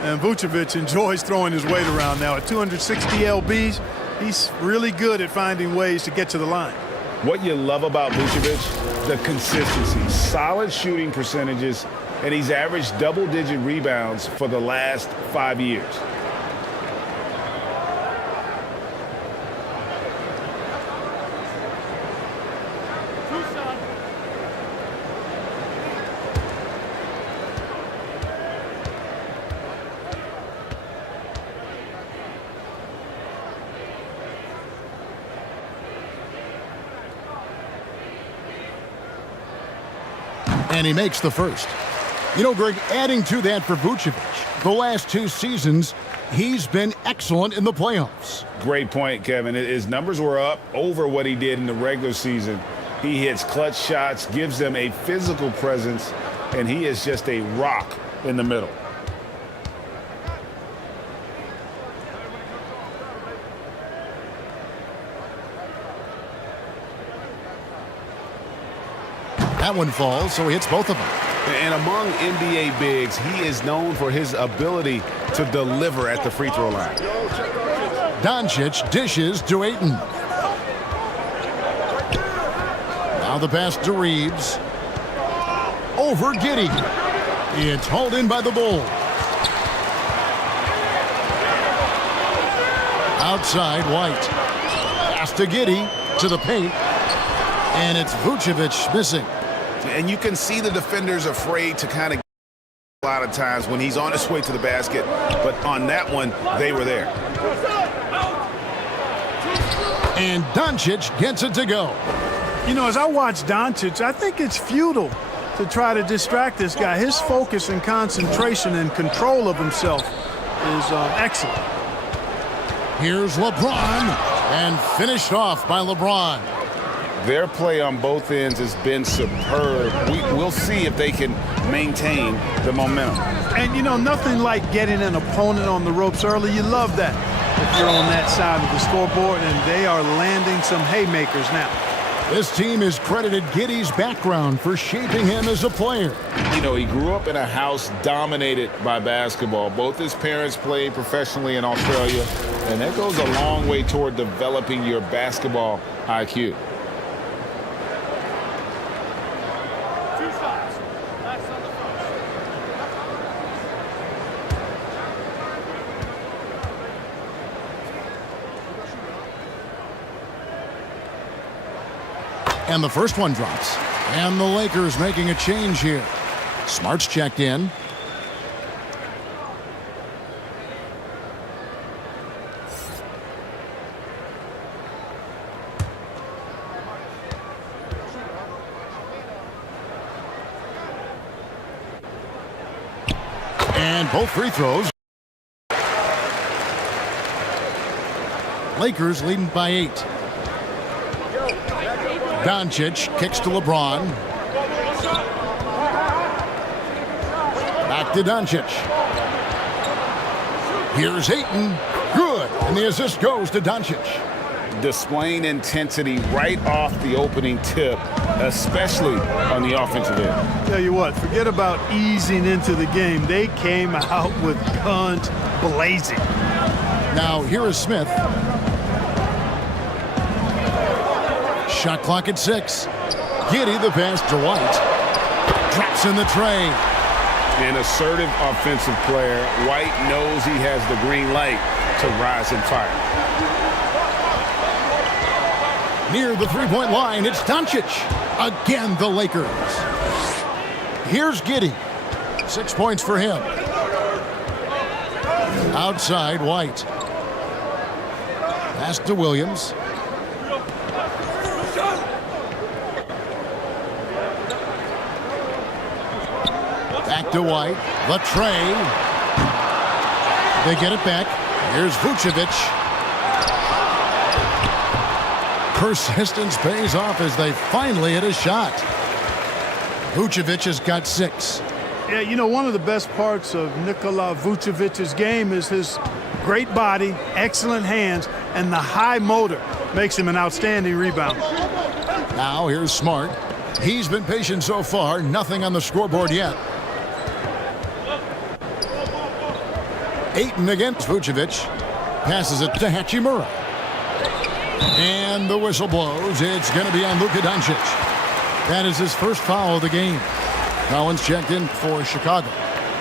And Vucevic enjoys throwing his weight around now. At 260 lbs, he's really good at finding ways to get to the line. What you love about Vucevic, the consistency, solid shooting percentages, and he's averaged double-digit rebounds for the last 5 years. And he makes the first. You know, Greg, adding to that for Vucevic, the last 2 seasons, he's been excellent in the playoffs. Great point, Kevin. His numbers were up over what he did in the regular season. He hits clutch shots, gives them a physical presence, and he is just a rock in the middle. That one falls, so he hits both of them. And among NBA bigs, he is known for his ability to deliver at the free throw line. Doncic dishes to Ayton. Now the pass to Reeves. Over Giddey. It's hauled in by the Bulls. Outside, White. Pass to Giddey to the paint. And it's Vucevic missing. And you can see the defenders afraid to kind of a lot of times when he's on his way to the basket. But on that one, they were there. And Doncic gets it to go. You know, as I watch Doncic, I think it's futile to try to distract this guy. His focus and concentration and control of himself is excellent. Here's LeBron, and finished off by LeBron. Their play on both ends has been superb. We'll see if they can maintain the momentum. And, you know, nothing like getting an opponent on the ropes early. You love that if you're on that side of the scoreboard, and they are landing some haymakers now. This team has credited Giddey's background for shaping him as a player. You know, he grew up in a house dominated by basketball. Both his parents played professionally in Australia, and that goes a long way toward developing your basketball IQ. And the first one drops. And the Lakers making a change here. Smart's checked in. And both free throws. Lakers leading by 8. Doncic kicks to LeBron. Back to Doncic. Here's Ayton. Good. And the assist goes to Doncic. Displaying intensity right off the opening tip, especially on the offensive end. Tell you what, forget about easing into the game. They came out with guns blazing. Now here is Smith. Shot clock at 6. Giddey the pass to White. Drops in the tray. An assertive offensive player. White knows he has the green light to rise and fire. Near the three-point line, it's Doncic. Again, the Lakers. Here's Giddey. 6 points for him. Outside, White. Pass to Williams. Back to White. The tray. They get it back. Here's Vucevic. Persistence pays off as they finally hit a shot. Vucevic has got 6. Yeah, you know, one of the best parts of Nikola Vucevic's game is his great body, excellent hands, and the high motor makes him an outstanding rebounder. Now here's Smart. He's been patient so far. Nothing on the scoreboard yet. Ayton against Vucevic. Passes it to Hachimura. And the whistle blows. It's going to be on Luka Doncic. That is his first foul of the game. Collins checked in for Chicago.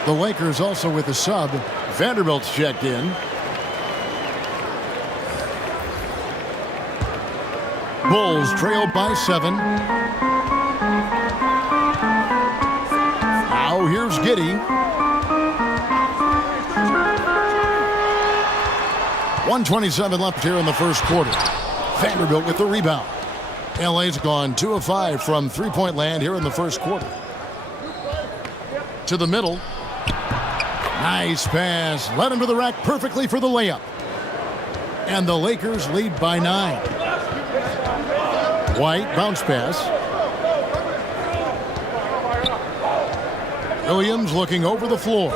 The Lakers also with a sub. Vanderbilt's checked in. Bulls trail by 7. Now here's Giddey. 1:27 left here in the first quarter. Vanderbilt with the rebound. LA's gone 2 of 5 from three-point land here in the first quarter. To the middle. Nice pass. Led him to the rack perfectly for the layup. And the Lakers lead by 9. White bounce pass. Williams looking over the floor.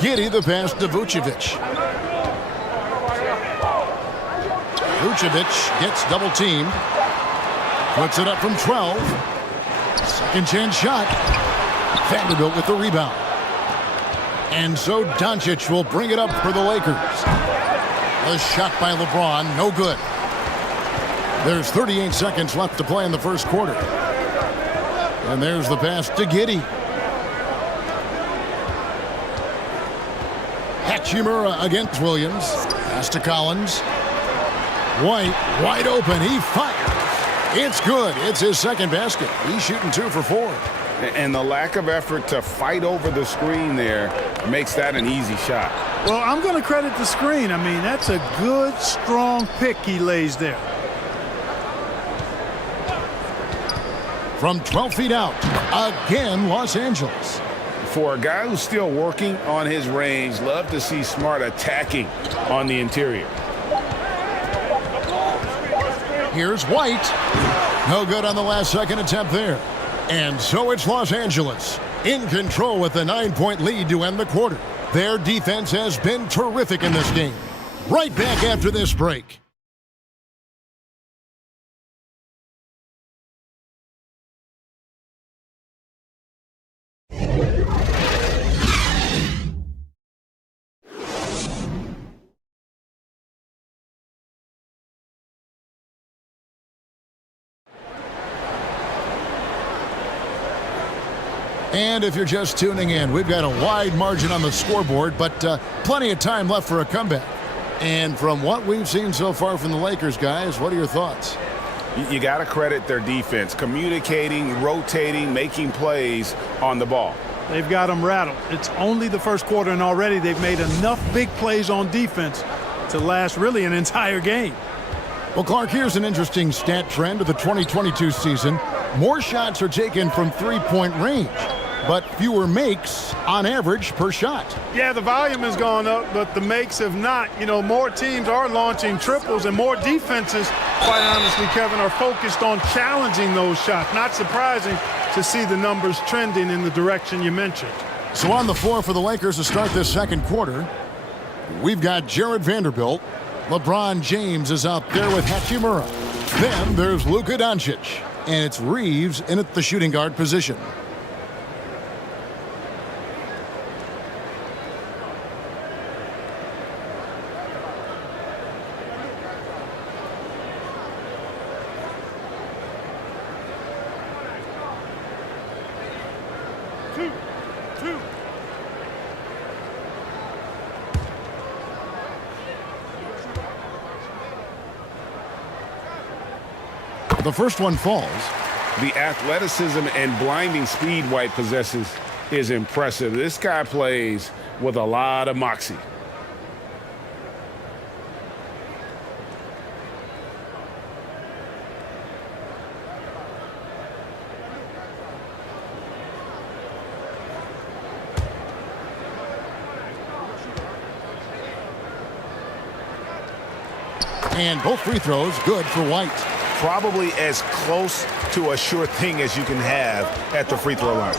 Giddey the pass to Vucevic. Vucevic gets double teamed. Puts it up from 12. Second chance shot. Vanderbilt with the rebound. And so Doncic will bring it up for the Lakers. A shot by LeBron, no good. There's 38 seconds left to play in the first quarter. And there's the pass to Giddey. Hachimura against Williams. Pass to Collins. White, wide open. He fires. It's good. It's his second basket. He's shooting 2 for 4. And the lack of effort to fight over the screen there makes that an easy shot. Well, I'm going to credit the screen. I mean, that's a good, strong pick he lays there. From 12 feet out, again, Los Angeles. For a guy who's still working on his range, love to see Smart attacking on the interior. Here's White. No good on the last second attempt there. And so it's Los Angeles in control with a 9-point lead to end the quarter. Their defense has been terrific in this game. Right back after this break. And if you're just tuning in, we've got a wide margin on the scoreboard, but plenty of time left for a comeback. And from what we've seen so far from the Lakers, guys, what are your thoughts? You got to credit their defense, communicating, rotating, making plays on the ball. They've got them rattled. It's only the first quarter, and already they've made enough big plays on defense to last really an entire game. Well, Clark, here's an interesting stat trend of the 2022 season. More shots are taken from three-point range, but fewer makes on average per shot. Yeah, the volume has gone up, but the makes have not. You know, more teams are launching triples, and more defenses, quite honestly, Kevin, are focused on challenging those shots. Not surprising to see the numbers trending in the direction you mentioned. So on the floor for the Lakers to start this second quarter, we've got Jared Vanderbilt. LeBron James is out there with Hachimura. Then there's Luka Doncic. And it's Reeves in at the shooting guard position. The first one falls. The athleticism and blinding speed White possesses is impressive. This guy plays with a lot of moxie. And both free throws good for White. Probably as close to a sure thing as you can have at the free throw line.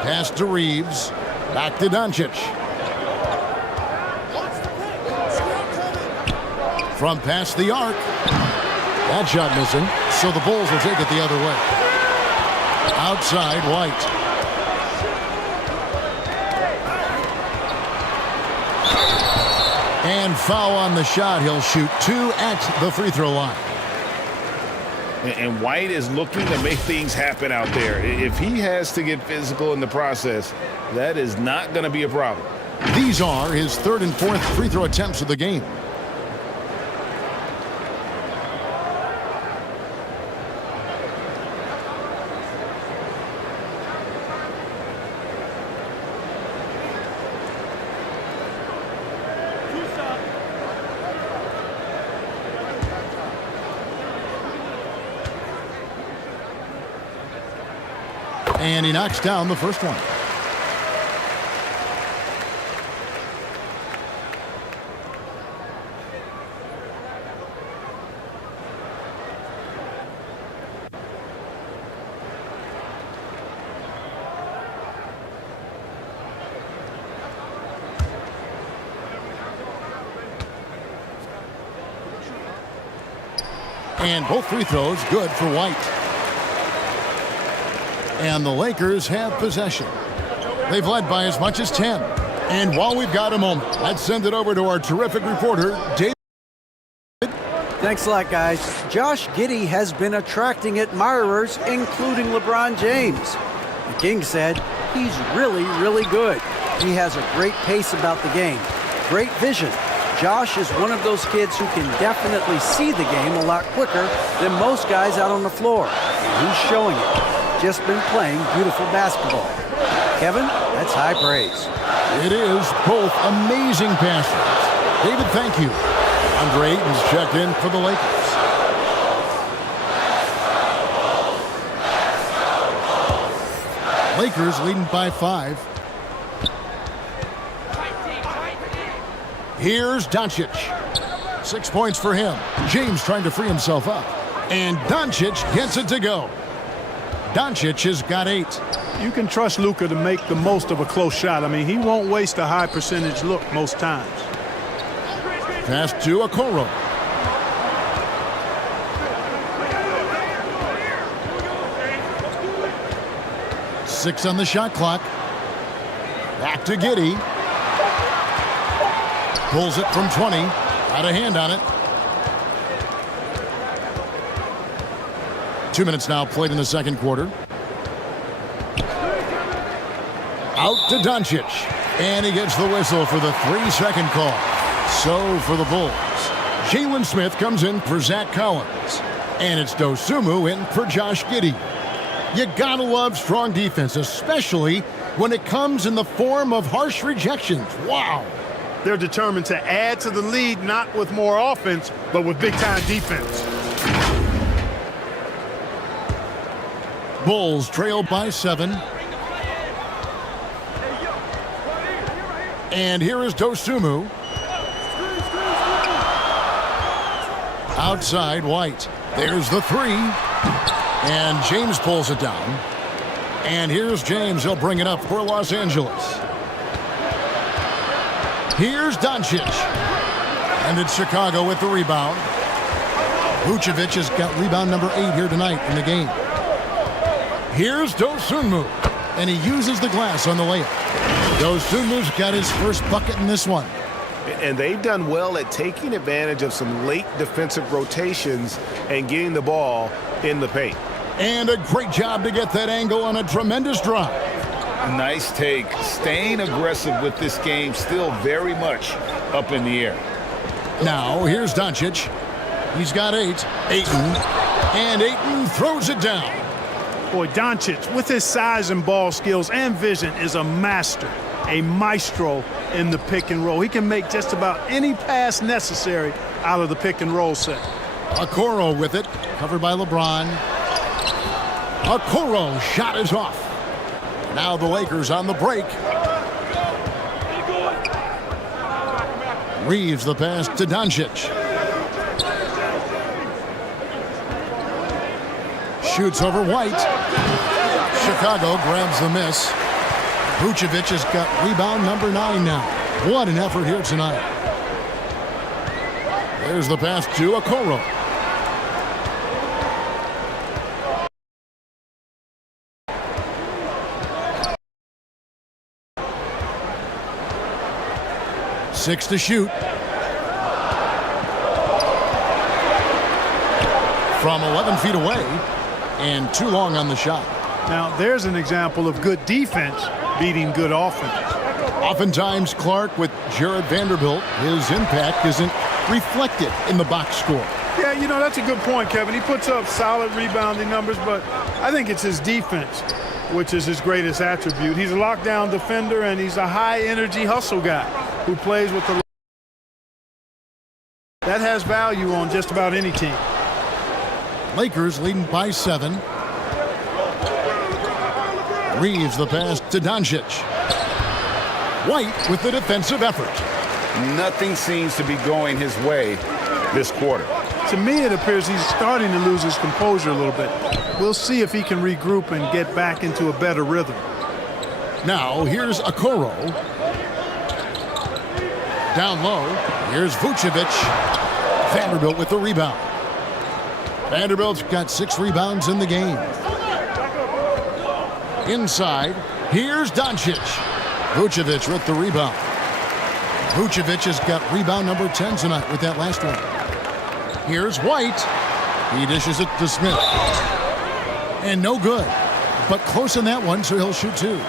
Pass to Reeves. Back to Doncic. From past the arc. That shot missing, so the Bulls will take it the other way. Outside, White. And foul on the shot. He'll shoot 2 at the free throw line. And White is looking to make things happen out there. If he has to get physical in the process, that is not going to be a problem. These are his third and fourth free throw attempts of the game. And he knocks down the first one. And both free throws good for White. And the Lakers have possession. They've led by as much as 10. And while we've got a moment, let's send it over to our terrific reporter, David. Thanks a lot, guys. Josh Giddey has been attracting admirers, including LeBron James. The King said he's really, really good. He has a great pace about the game, great vision. Josh is one of those kids who can definitely see the game a lot quicker than most guys out on the floor. And he's showing it. Just been playing beautiful basketball. Kevin, that's high praise. It is both amazing passes. David, thank you. Andre Ayton's checked in for the Lakers. Lakers leading by 5. Here's Doncic. 6 points for him. James trying to free himself up. And Doncic gets it to go. Doncic has got 8. You can trust Luka to make the most of a close shot. I mean, he won't waste a high percentage look most times. Pass to Okoro. Six on the shot clock. Back to Giddey. Pulls it from 20. Got a hand on it. 2 minutes now played in the second quarter. Out to Doncic. And he gets the whistle for the 3-second call. So for the Bulls, Jalen Smith comes in for Zach Collins. And it's Dosunmu in for Josh Giddey. You gotta love strong defense, especially when it comes in the form of harsh rejections. Wow. They're determined to add to the lead, not with more offense, but with big-time defense. Bulls trail by 7. And here is Dosunmu. Outside, White. There's the 3. And James pulls it down. And here's James. He'll bring it up for Los Angeles. Here's Doncic. And it's Chicago with the rebound. Vucevic has got rebound number 8 here tonight in the game. Here's Dosunmu. And he uses the glass on the layup. Dosunmu's got his first bucket in this one. And they've done well at taking advantage of some late defensive rotations and getting the ball in the paint. And a great job to get that angle on a tremendous drive. Nice take. Staying aggressive with this game, still very much up in the air. Now, here's Doncic. He's got 8. Ayton. And Ayton throws it down. Boy, Doncic, with his size and ball skills and vision, is a master, a maestro in the pick and roll. He can make just about any pass necessary out of the pick and roll set. Okoro with it, covered by LeBron. Okoro shot is off. Now the Lakers on the break. Reeves the pass to Doncic. Shoots over White. Chicago grabs the miss. Vucevic has got rebound number 9 now. What an effort here tonight. There's the pass to Okoro. Six to shoot. From 11 feet away, and too long on the shot. Now, there's an example of good defense beating good offense. Oftentimes, Clark, with Jared Vanderbilt, his impact isn't reflected in the box score. Yeah, you know, that's a good point, Kevin. He puts up solid rebounding numbers, but I think it's his defense, which is his greatest attribute. He's a lockdown defender, and he's a high-energy hustle guy who plays with the... That has value on just about any team. Lakers leading by 7. Reeves the pass to Doncic. White with the defensive effort. Nothing seems to be going his way this quarter. To me, it appears he's starting to lose his composure a little bit. We'll see if he can regroup and get back into a better rhythm. Now, here's Okoro. Down low, here's Vucevic. Vanderbilt with the rebound. Vanderbilt's got 6 rebounds in the game. Inside, here's Doncic. Vucevic with the rebound. Vucevic has got rebound number 10 tonight with that last one. Here's White. He dishes it to Smith. And no good. But close on that one, so he'll shoot 2.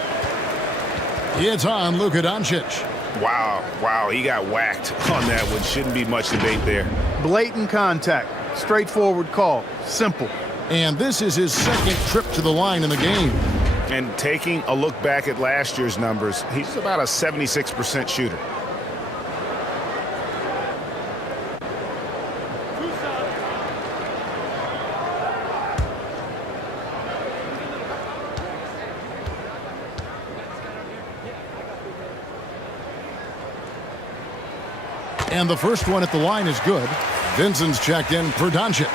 It's on Luka Doncic. Wow, he got whacked on that one. Shouldn't be much debate there. Blatant contact. Straightforward call. Simple. And this is his second trip to the line in the game. And taking a look back at last year's numbers, he's about a 76% shooter. And the first one at the line is good. Vincent's checked in for Doncic.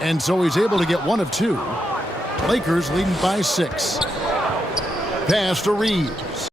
And so he's able to get one of two. Lakers leading by 6. Pass to Reeves.